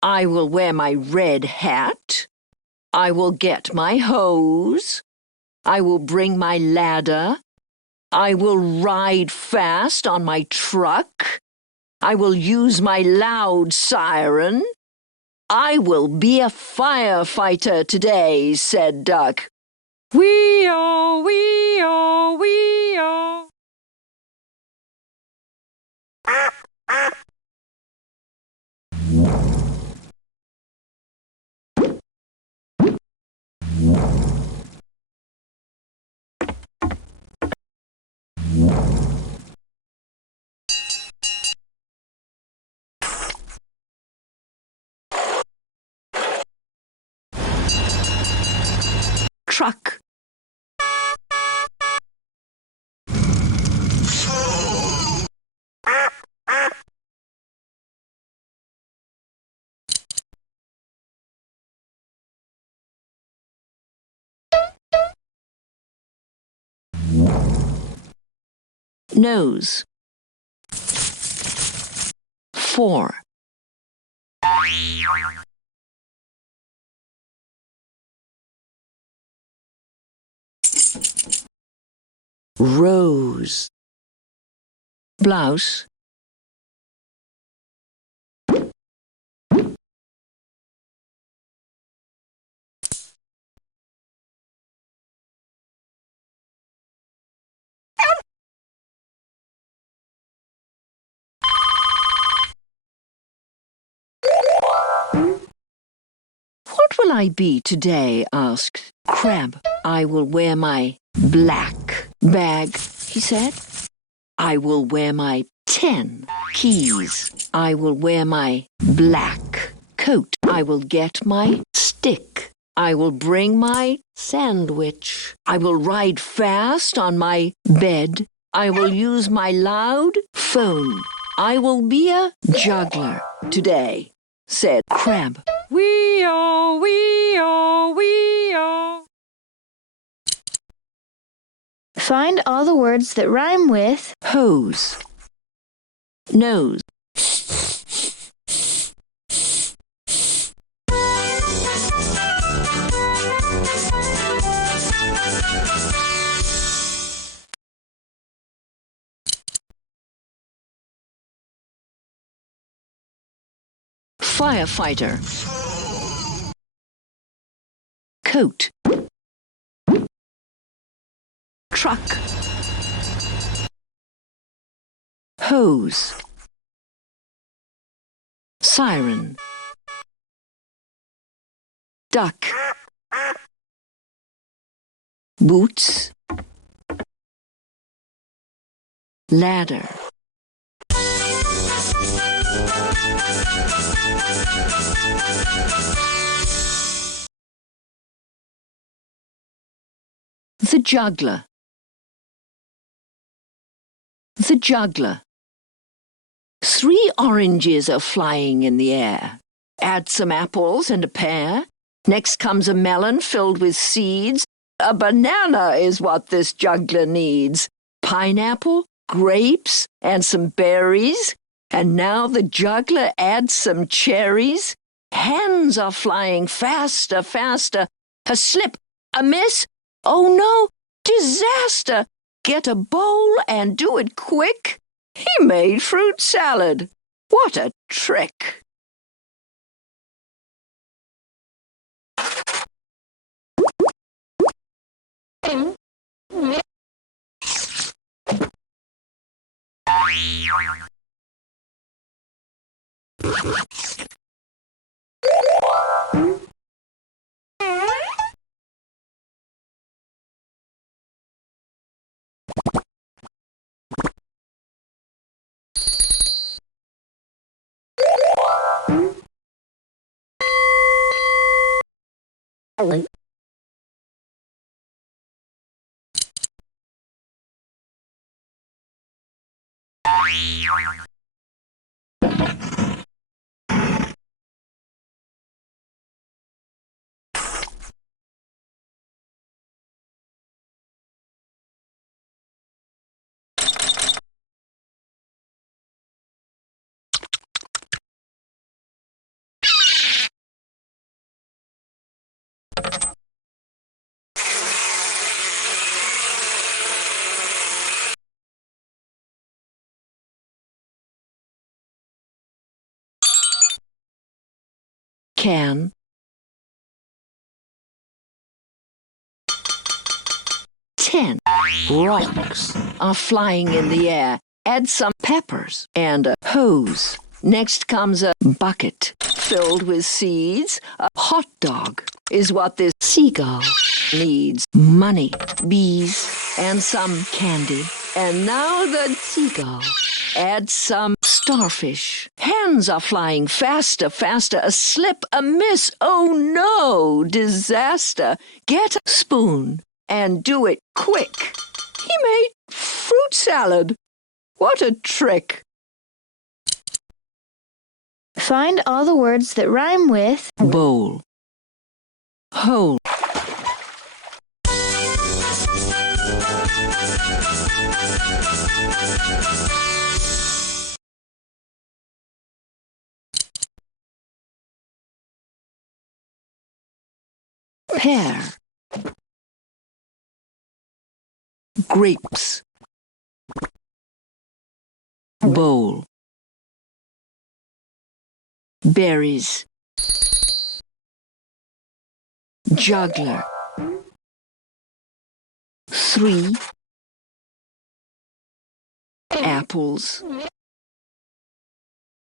I will wear my red hat. I will get my hose. I will bring my ladder. I will ride fast on my truck. I will use my loud siren. I will be a firefighter today, said Duck. Wee-oh, wee-oh, wee-oh. truck. Nose. 4. Rose. Blouse. What will I be today? Asked Crab. I will wear my black bag, he said. I will wear my 10 keys. I will wear my black coat. I will get my stick. I will bring my sandwich. I will ride fast on my bed. I will use my loud phone. I will be a juggler today, said Crab. Wee-oh, wee-oh, wee-oh. Find all the words that rhyme with hose, nose. Firefighter. Coat. Truck. Hose. Siren. Duck. Boots. Ladder. The juggler. The juggler. 3 oranges are flying in the air. Add some apples and a pear. Next comes a melon filled with seeds. A banana is what this juggler needs. Pineapple, grapes, and some berries. And now the juggler adds some cherries. Hens are flying faster, faster. A slip, a miss. Oh no, disaster! Get a bowl and do it quick. He made fruit salad. What a trick! Can. 10 rocks are flying in the air. Add some peppers and a hose. Next comes a bucket filled with seeds. A hot dog is what this seagull needs. Money, bees, and some candy. And now the seagull. Add some starfish. Hands are flying faster, faster. A slip, a miss. Oh no, disaster. Get a spoon and do it quick. He made fruit salad. What a trick. Find all the words that rhyme with bowl, hole, pear, grapes, bowl, berries, juggler, 3, apples,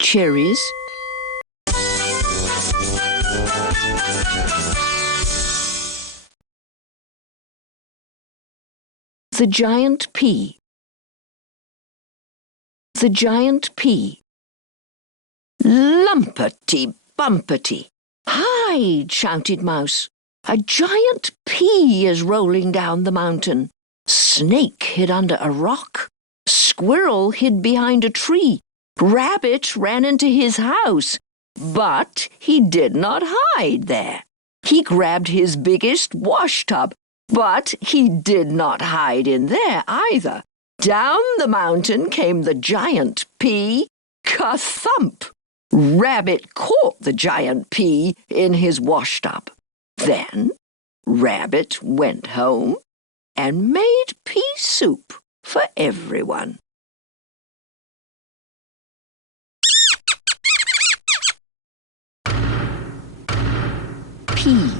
cherries, the giant pea, the giant pea, lumpety bumpety. Hide, shouted Mouse. A giant pea is rolling down the mountain. Snake hid under a rock. Squirrel hid behind a tree. Rabbit ran into his house, but he did not hide there. He grabbed his biggest wash tub, but he did not hide in there either. Down the mountain came the giant pea. Ka-thump! Rabbit caught the giant pea in his wash tub. Then Rabbit went home and made pea soup for everyone. Pea,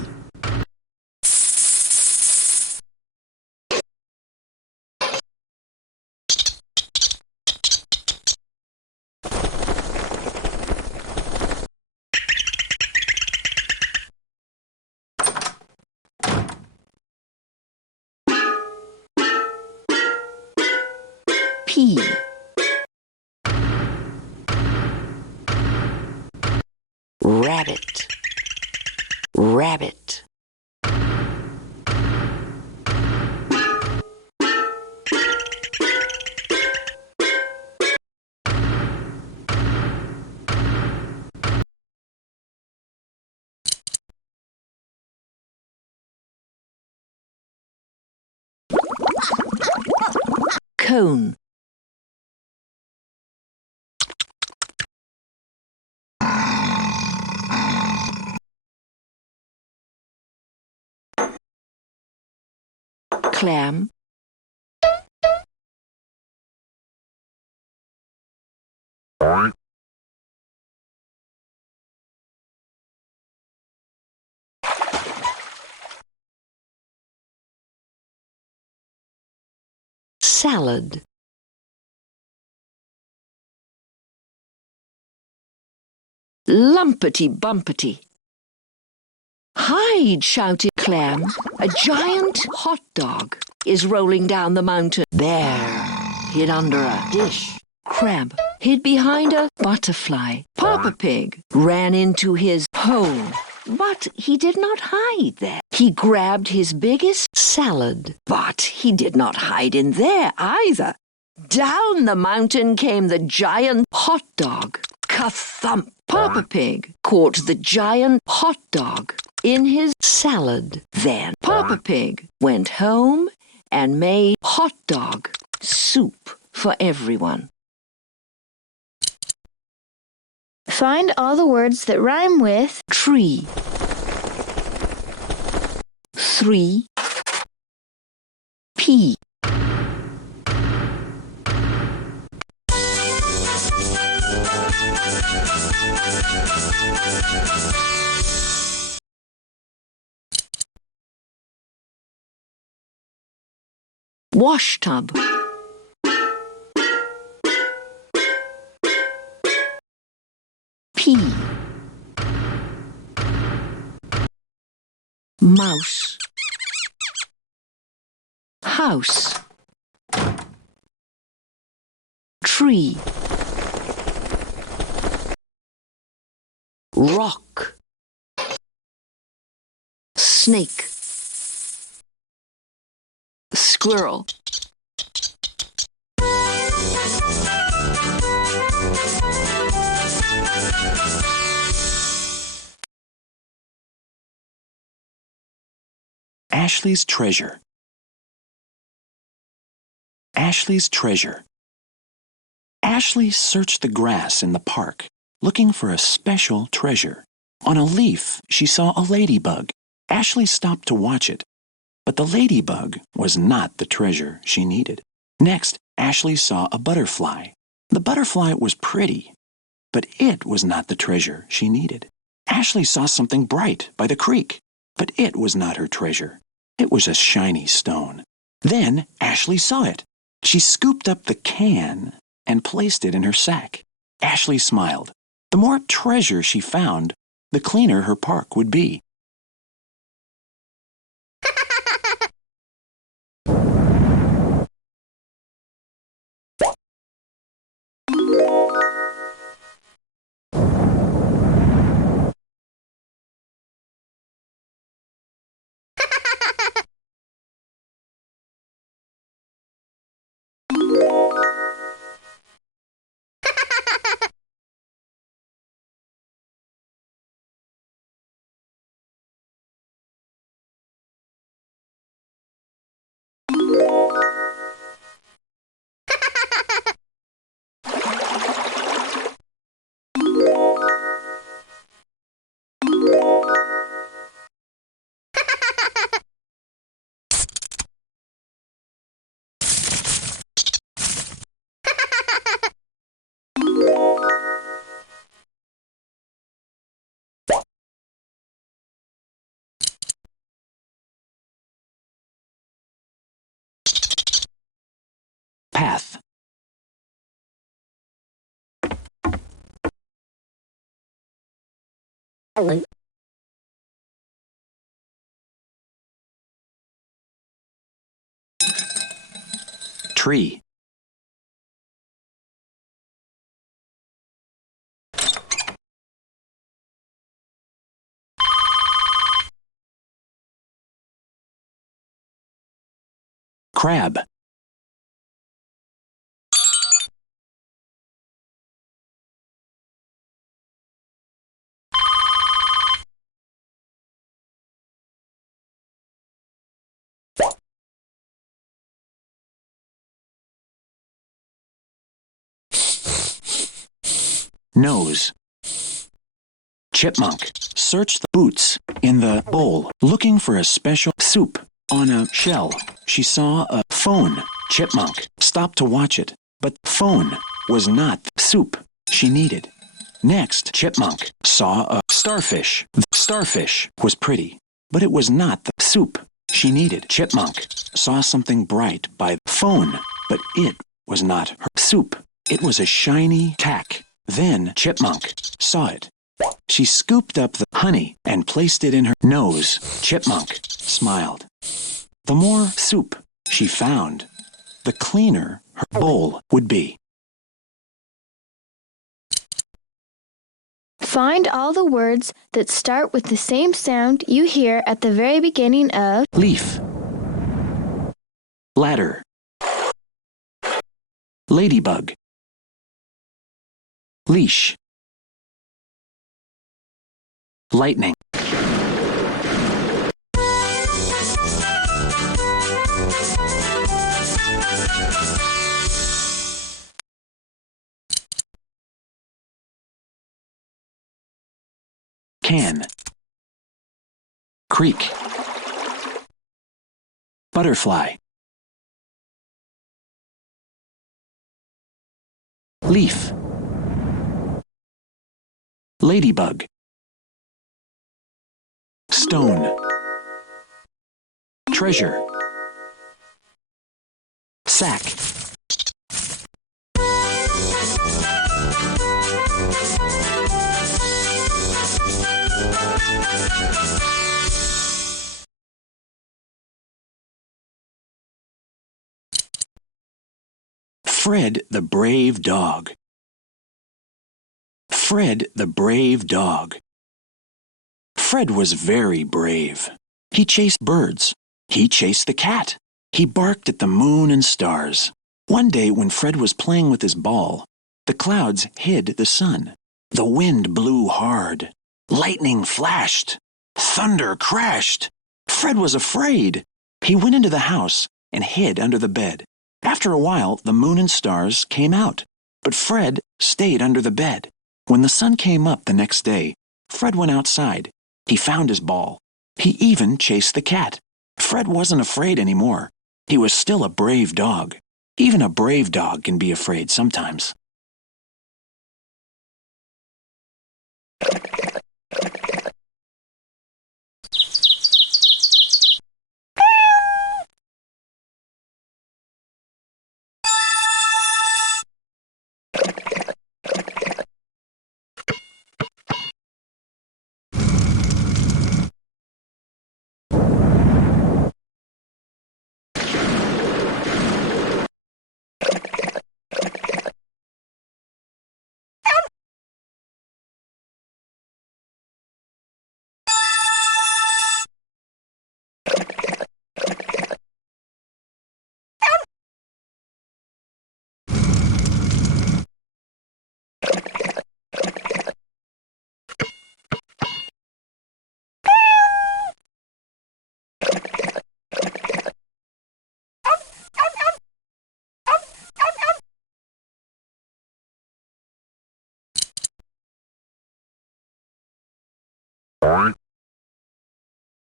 pea, rabbit, rabbit, cone, clam, salad, lumpety bumpety. Hide, shouted Clam. A giant hot dog is rolling down the mountain. Bear hid under a dish. Crab hid behind a butterfly. Papa Pig ran into his hole, but he did not hide there. He grabbed his biggest salad, but he did not hide in there either. Down the mountain came the giant hot dog. Ka-thump! Papa Pig caught the giant hot dog in his salad. Then Papa Pig went home and made hot dog soup for everyone. Find all the words that rhyme with tree, 3, pea, wash tub, pea, mouse, house, tree, rock, snake, squirrel, Ashley's treasure. Ashley's treasure. Ashley searched the grass in the park, looking for a special treasure. On a leaf, she saw a ladybug. Ashley stopped to watch it, but the ladybug was not the treasure she needed. Next, Ashley saw a butterfly. The butterfly was pretty, but it was not the treasure she needed. Ashley saw something bright by the creek, but it was not her treasure. It was a shiny stone. Then Ashley saw it. She scooped up the can and placed it in her sack. Ashley smiled. The more treasure she found, the cleaner her park would be. Path. Tree. Crab. Nose. Chipmunk searched the boots in the bowl, looking for a special soup. On a shell, she saw a phone. Chipmunk stopped to watch it, but the phone was not the soup she needed. Next, Chipmunk saw a starfish. The starfish was pretty, but it was not the soup she needed. Chipmunk saw something bright by the phone, but it was not her soup. It was a shiny tack. Then Chipmunk saw it. She scooped up the honey and placed it in her nose. Chipmunk smiled. The more soup she found, the cleaner her bowl would be. Find all the words that start with the same sound you hear at the very beginning of Leaf. Ladder. Ladybug. Leash. Lightning. Can. Creek. Butterfly. Leaf. Ladybug. Stone. Treasure. Sack. Fred the brave dog. Fred the brave dog Fred was very brave. He chased birds. He chased the cat. He barked at the moon and stars. One day when Fred was playing with his ball, the clouds hid the sun. The wind blew hard. Lightning flashed. Thunder crashed. Fred was afraid. He went into the house and hid under the bed. After a while, the moon and stars came out, but Fred stayed under the bed. When the sun came up the next day, Fred went outside. He found his ball. He even chased the cat. Fred wasn't afraid anymore. He was still a brave dog. Even a brave dog can be afraid sometimes.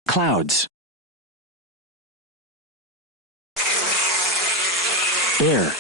Clouds. Bear.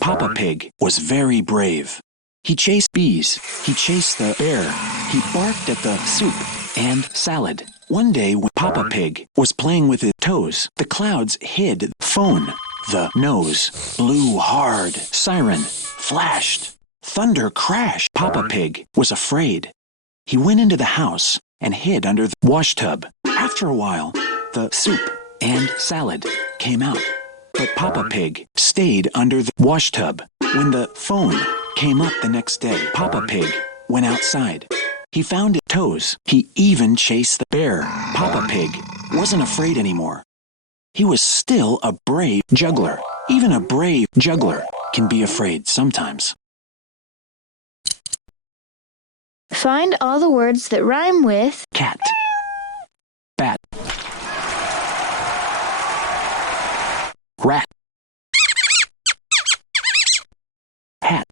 Papa Pig was very brave. He chased bees. He chased the bear. He barked at the soup and salad. One day when Papa Pig was playing with his toes, the clouds hid the phone. The nose blew hard. Siren flashed. Thunder crashed. Papa Pig was afraid. He went into the house and hid under the washtub. After a while, the soup and salad came out. But Papa Pig stayed under the washtub. When the phone came up the next day, Papa Pig went outside. He found his toes. He even chased the bear. Papa Pig wasn't afraid anymore. He was still a brave juggler. Even a brave juggler can be afraid sometimes. Find all the words that rhyme with cat, bat, rat, hat.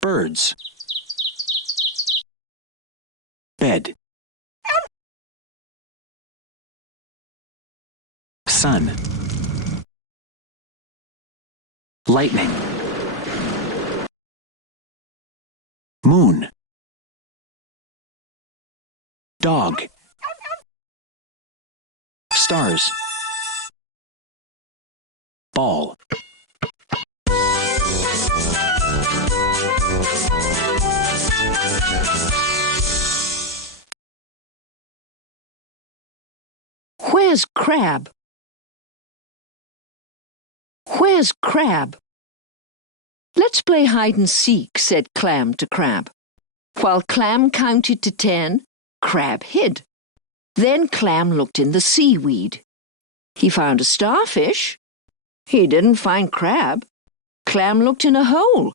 Birds. Bed. Sun. Lightning. Moon. Dog. Stars. Ball. Where's Crab? Where's Crab? Let's play hide and seek, said Clam to Crab. While Clam counted to 10, Crab hid. Then Clam looked in the seaweed. He found a starfish. He didn't find Crab. Clam looked in a hole.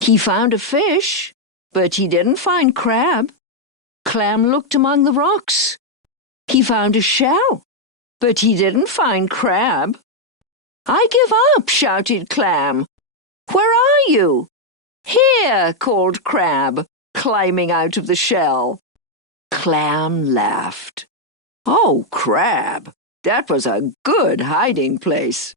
He found a fish, but he didn't find Crab. Clam looked among the rocks. He found a shell, but he didn't find Crab. I give up, shouted Clam. Where are you? Here, called Crab, climbing out of the shell. Clam laughed. Oh, Crab, that was a good hiding place.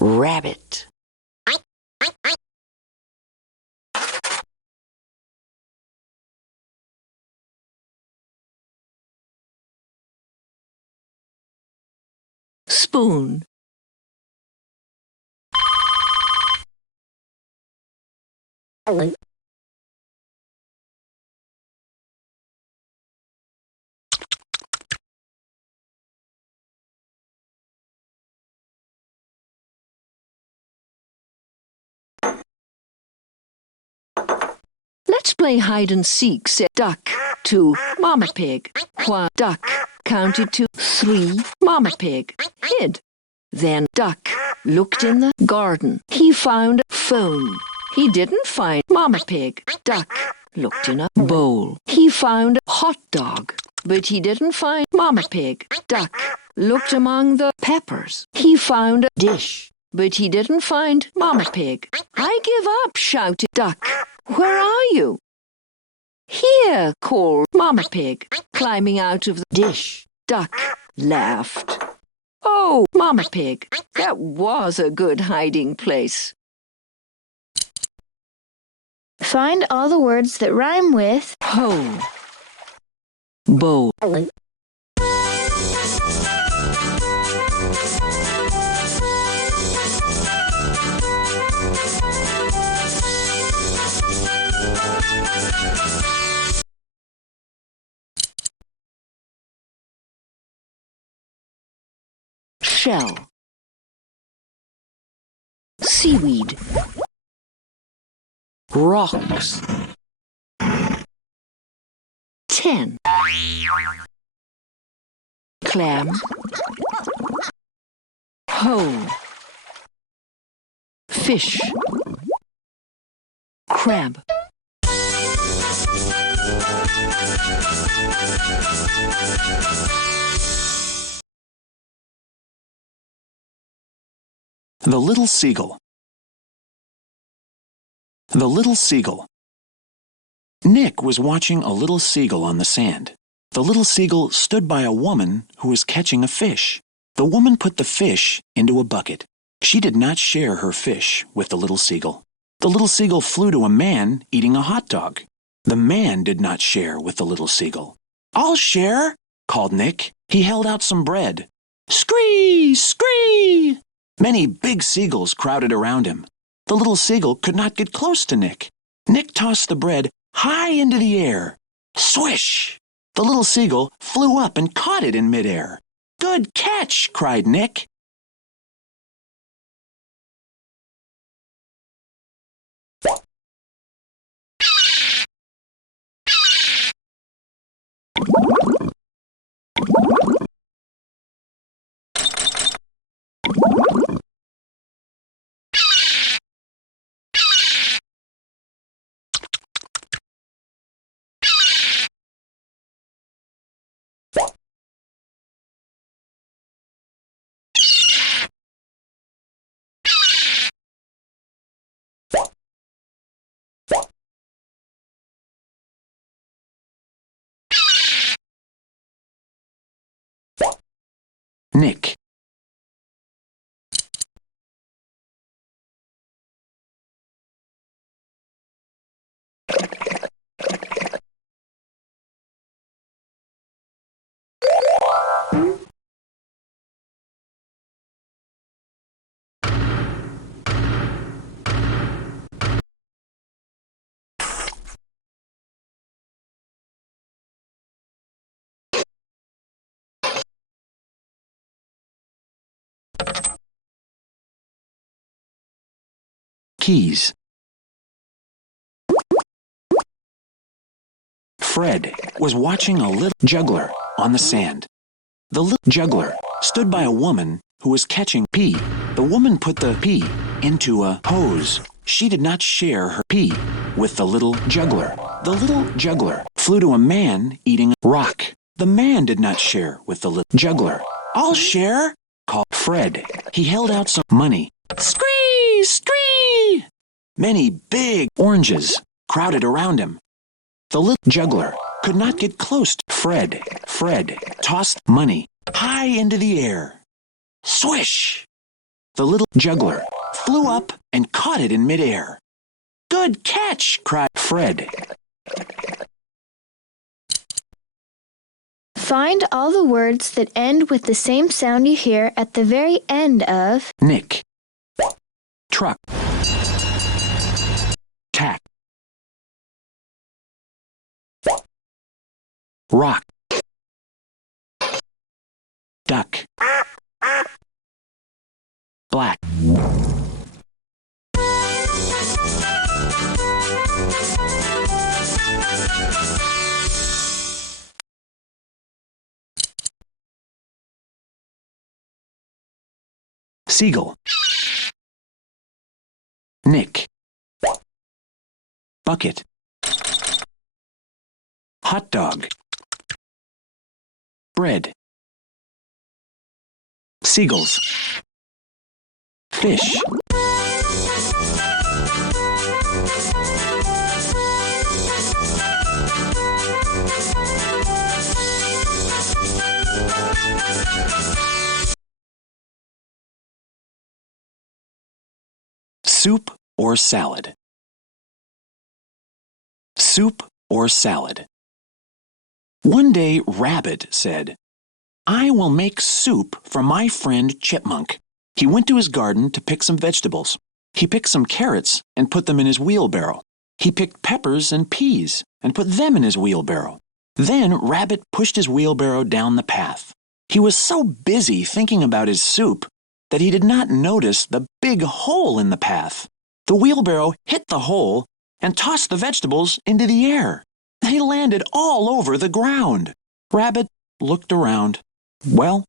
Rabbit. Spoon. Let's play hide and seek, said Duck to Mama Pig. While Duck counted to 3, Mama Pig hid. Then Duck looked in the garden. He found a phone. He didn't find Mama Pig. Duck looked in a bowl. He found a hot dog, but he didn't find Mama Pig. Duck looked among the peppers. He found a dish, but he didn't find Mama Pig. I give up, shouted Duck. Where are you? Here, called Mama Pig, climbing out of the dish. Duck laughed. Oh, Mama Pig, that was a good hiding place. Find all the words that rhyme with hoe, bow, shell, seaweed, rocks, 10, clam, hoe, fish, crab. The Little Seagull. The Little Seagull. Nick was watching a little seagull on the sand. The little seagull stood by a woman who was catching a fish. The woman put the fish into a bucket. She did not share her fish with the little seagull. The little seagull flew to a man eating a hot dog. The man did not share with the little seagull. "I'll share," called Nick. He held out some bread. "Scree! Scree!" Many big seagulls crowded around him. The little seagull could not get close to Nick. Nick tossed the bread high into the air. Swish! The little seagull flew up and caught it in midair. "Good catch!" cried Nick. Keys. Fred was watching a little juggler on the sand. The little juggler stood by a woman who was catching pea. The woman put the pea into a hose. She did not share her pea with the little juggler. The little juggler flew to a man eating a rock. The man did not share with the little juggler. "I'll share," called Fred. He held out some money. Scree! Scree! Many big oranges crowded around him. The little juggler could not get close to Fred. Fred tossed money high into the air. Swish! The little juggler flew up and caught it in midair. "Good catch!" cried Fred. Find all the words that end with the same sound you hear at the very end of Nick. Truck. Tack. Rock. Duck. Black. Seagull. Nick. Bucket. Hot dog. Bread. Seagulls. Fish. Soup or salad? Soup or salad? One day, Rabbit said, "I will make soup for my friend Chipmunk." He went to his garden to pick some vegetables. He picked some carrots and put them in his wheelbarrow. He picked peppers and peas and put them in his wheelbarrow. Then Rabbit pushed his wheelbarrow down the path. He was so busy thinking about his soup that he did not notice the big hole in the path. The wheelbarrow hit the hole and tossed the vegetables into the air. They landed all over the ground. Rabbit looked around. "Well,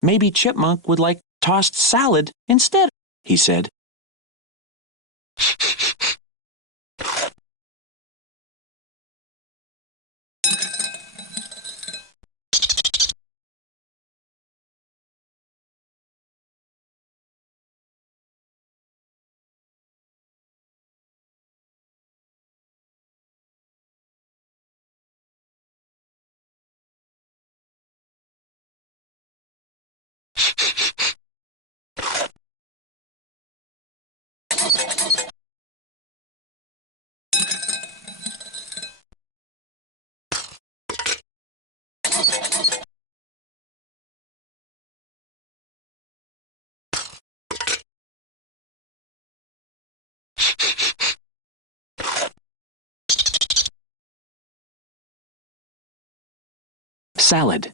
maybe Chipmunk would like tossed salad instead," he said. Salad.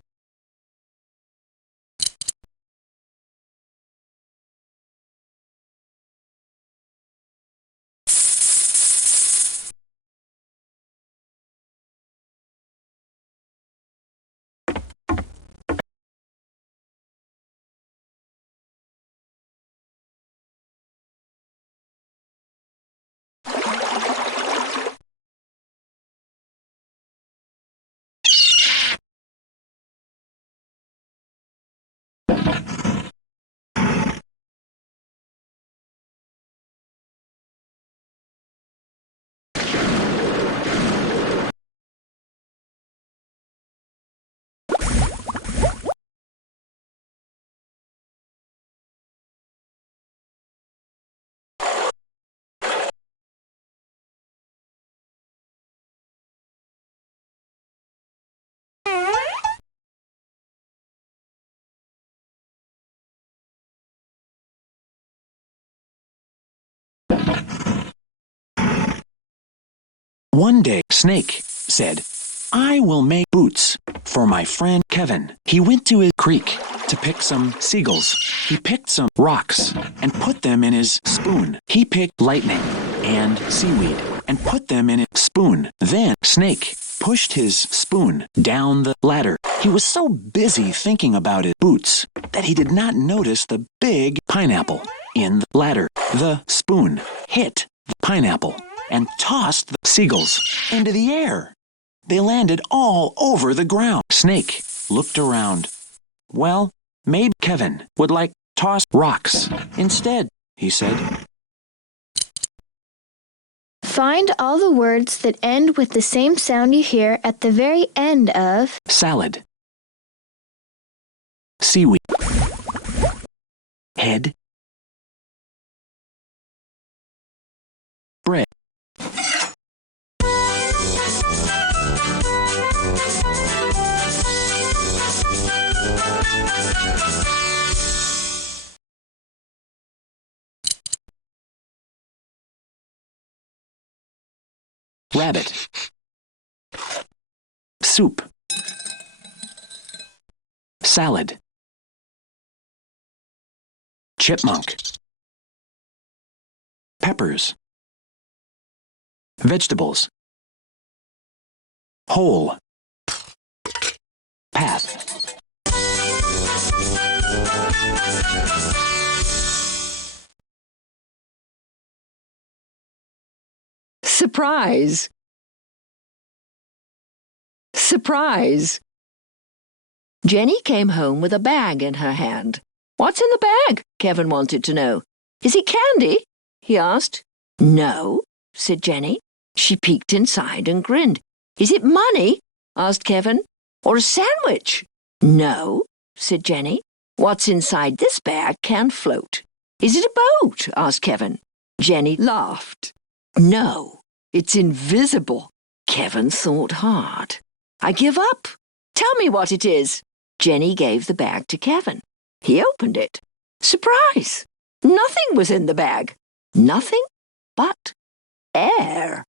One day, Snake said, I will make boots for my friend Kevin. He went to his creek to pick some seagulls. He picked some rocks and put them in his spoon. He picked lightning and seaweed and put them in his spoon. Then Snake pushed his spoon down the ladder. He was so busy thinking about his boots that he did not notice the big pineapple in the ladder. The spoon hit the pineapple and tossed the seagulls into the air. They landed all over the ground. Snake looked around. Well, maybe Kevin would like to toss rocks instead, he said. Find all the words that end with the same sound you hear at the very end of salad, seaweed, head, bread. Rabbit, soup, salad, chipmunk, peppers, vegetables, hole, path. Surprise! Surprise! Jenny came home with a bag in her hand. What's in the bag? Kevin wanted to know. Is it candy? He asked. No, said Jenny. She peeked inside and grinned. Is it money? Asked Kevin. Or a sandwich? No, said Jenny. What's inside this bag can float. Is it a boat? Asked Kevin. Jenny laughed. No, it's invisible. Kevin thought hard. I give up. Tell me what it is. Jenny gave the bag to Kevin. He opened it. Surprise! Nothing was in the bag. Nothing but air.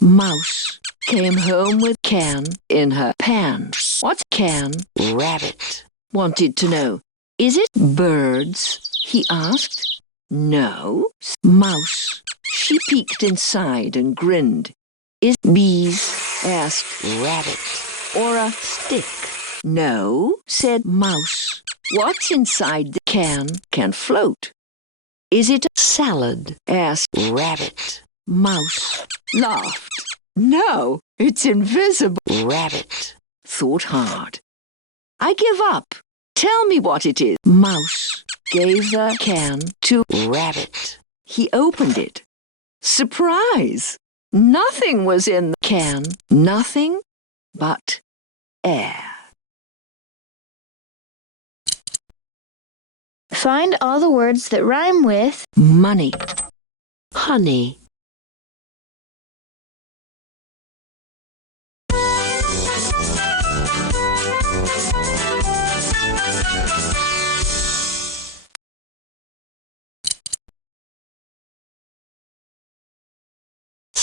Mouse came home with can in her pan. What's can? Rabbit wanted to know. Is it birds? He asked. No. Mouse. She peeked inside and grinned. Is bees? Asked Rabbit. Or a stick? No, said Mouse. What's inside the can float. Is it a salad? Asked Rabbit. Mouse laughed. No, it's invisible. Rabbit thought hard. I give up. Tell me what it is. Mouse gave the can to Rabbit. He opened it. Surprise! Nothing was in the can. Nothing but air. Find all the words that rhyme with money, honey,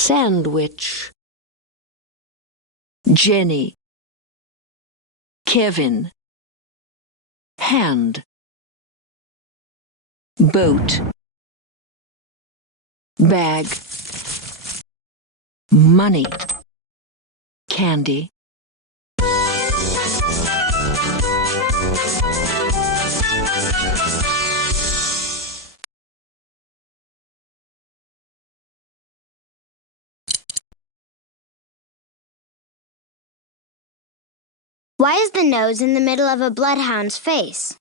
Sandwich. Jenny. Kevin. Hand. Boat. Bag. Money. Candy. Why is the nose in the middle of a bloodhound's face?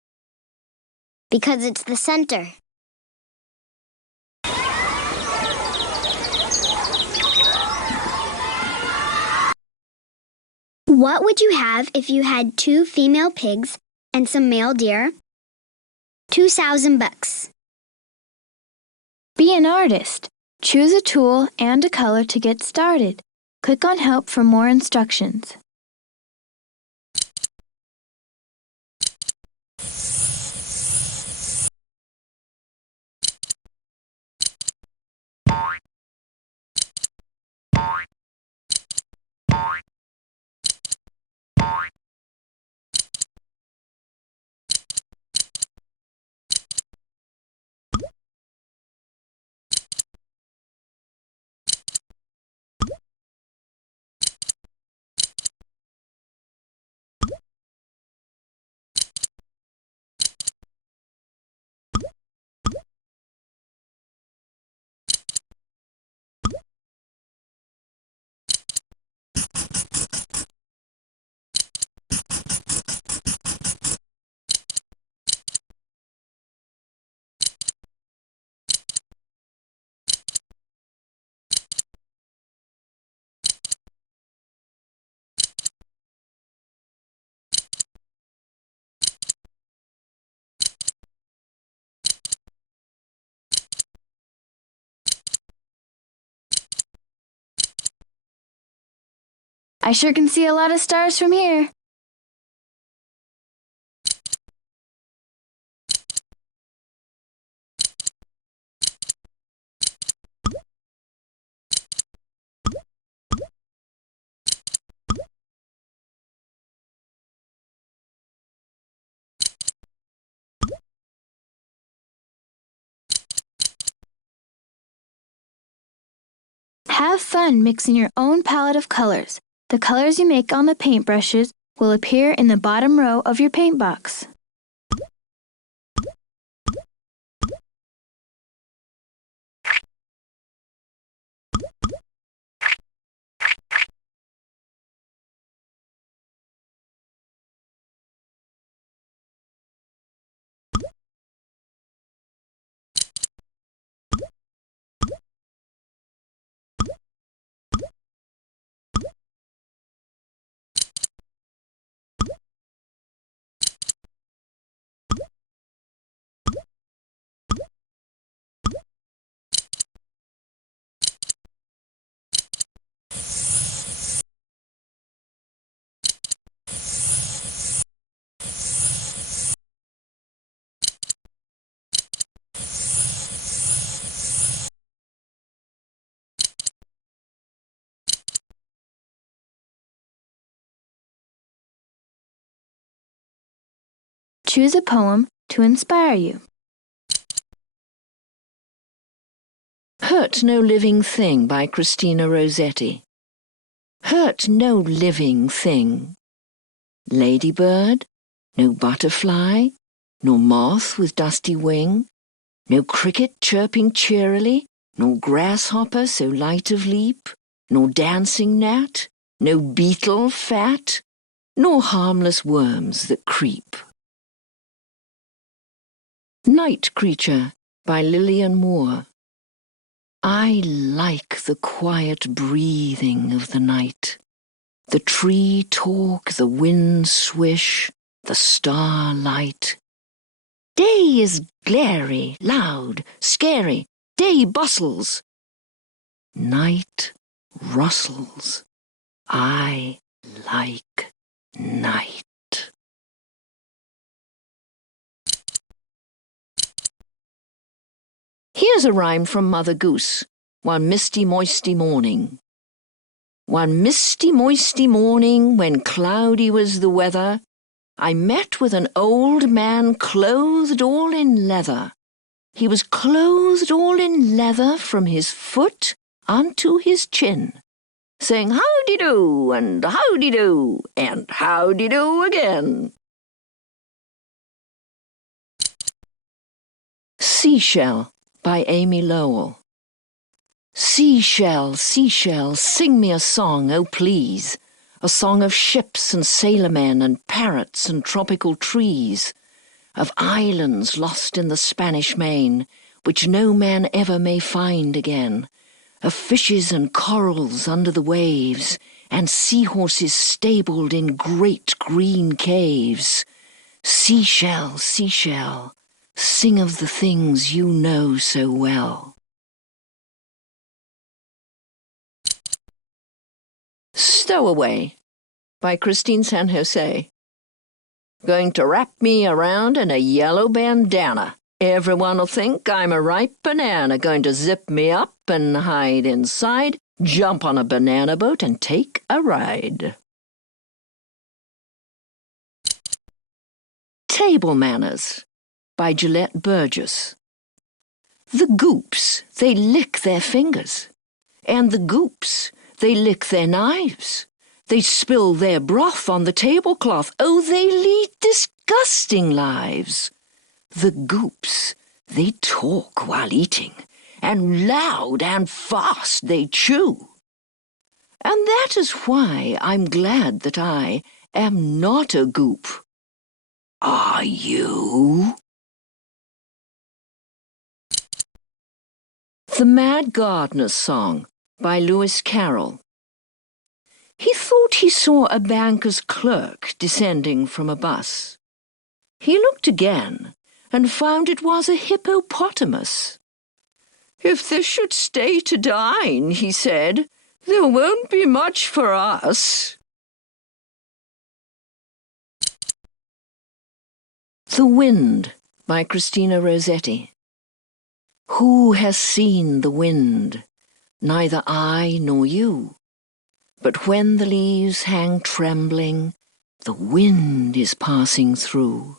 Because it's the center. What would you have if you had 2 female pigs and some male deer? 2,000 bucks. Be an artist. Choose a tool and a color to get started. Click on Help for more instructions. I sure can see a lot of stars from here. Have fun mixing your own palette of colors. The colors you make on the paintbrushes will appear in the bottom row of your paint box. Choose a poem to inspire you. Hurt No Living Thing by Christina Rossetti. Hurt no living thing. Ladybird, no butterfly, nor moth with dusty wing, no cricket chirping cheerily, nor grasshopper so light of leap, nor dancing gnat, no beetle fat, nor harmless worms that creep. Night Creature by Lillian Moore. I like the quiet breathing of the night. The tree talk, the wind swish, the starlight. Day is glary, loud, scary. Day bustles. Night rustles. I like night. Here's a rhyme from Mother Goose. one misty, moisty morning. One misty, moisty morning, when cloudy was the weather, I met with an old man clothed all in leather. He was clothed all in leather from his foot unto his chin, saying howdy-do, and howdy-do, and howdy-do again. Seashell by Amy Lowell. Seashell, seashell, sing me a song, oh please, a song of ships and sailormen and parrots and tropical trees, of islands lost in the Spanish main, which no man ever may find again, of fishes and corals under the waves, and seahorses stabled in great green caves. Seashell, seashell, sing of the things you know so well. Stowaway by Christine San Jose. Going to wrap me around in a yellow bandana. Everyone'll think I'm a ripe banana. Going to zip me up and hide inside, jump on a banana boat and take a ride. Table Manners by Gillette Burgess. The goops, they lick their fingers, and the goops, they lick their knives. They spill their broth on the tablecloth. Oh, they lead disgusting lives. The goops, they talk while eating, and loud and fast they chew. And that is why I'm glad that I am not a goop. Are you? The Mad Gardener's Song by Lewis Carroll. He thought he saw a banker's clerk descending from a bus. He looked again and found it was a hippopotamus. "If this should stay to dine," he said, "there won't be much for us." The Wind by Christina Rossetti. Who has seen the wind? Neither I nor you. But when the leaves hang trembling, the wind is passing through.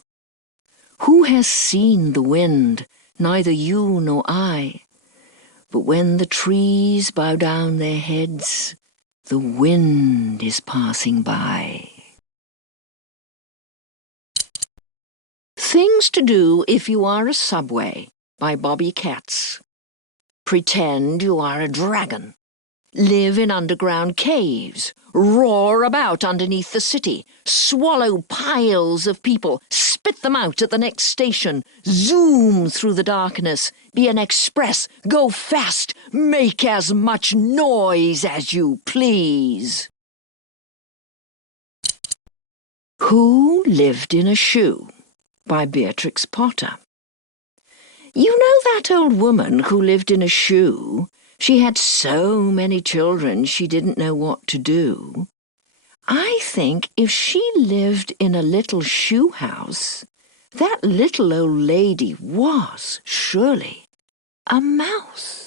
Who has seen the wind? Neither you nor I. But when the trees bow down their heads, the wind is passing by. Things to Do If You Are a Subway by Bobby Katz. Pretend you are a dragon. Live in underground caves. Roar about underneath the city. Swallow piles of people. Spit them out at the next station. Zoom through the darkness. Be an express. Go fast. Make as much noise as you please. Who Lived in a Shoe by Beatrix Potter. You know that old woman who lived in a shoe? She had so many children she didn't know what to do. I think if she lived in a little shoe house, that little old lady was surely a mouse.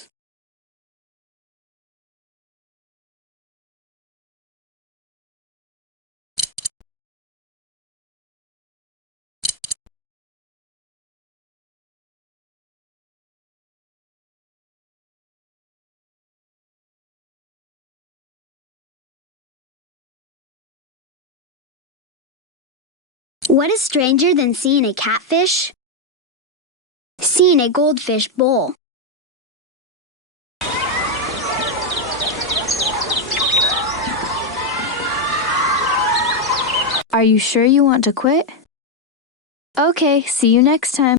What is stranger than seeing a catfish? Seeing a goldfish bowl. Are you sure you want to quit? Okay, see you next time.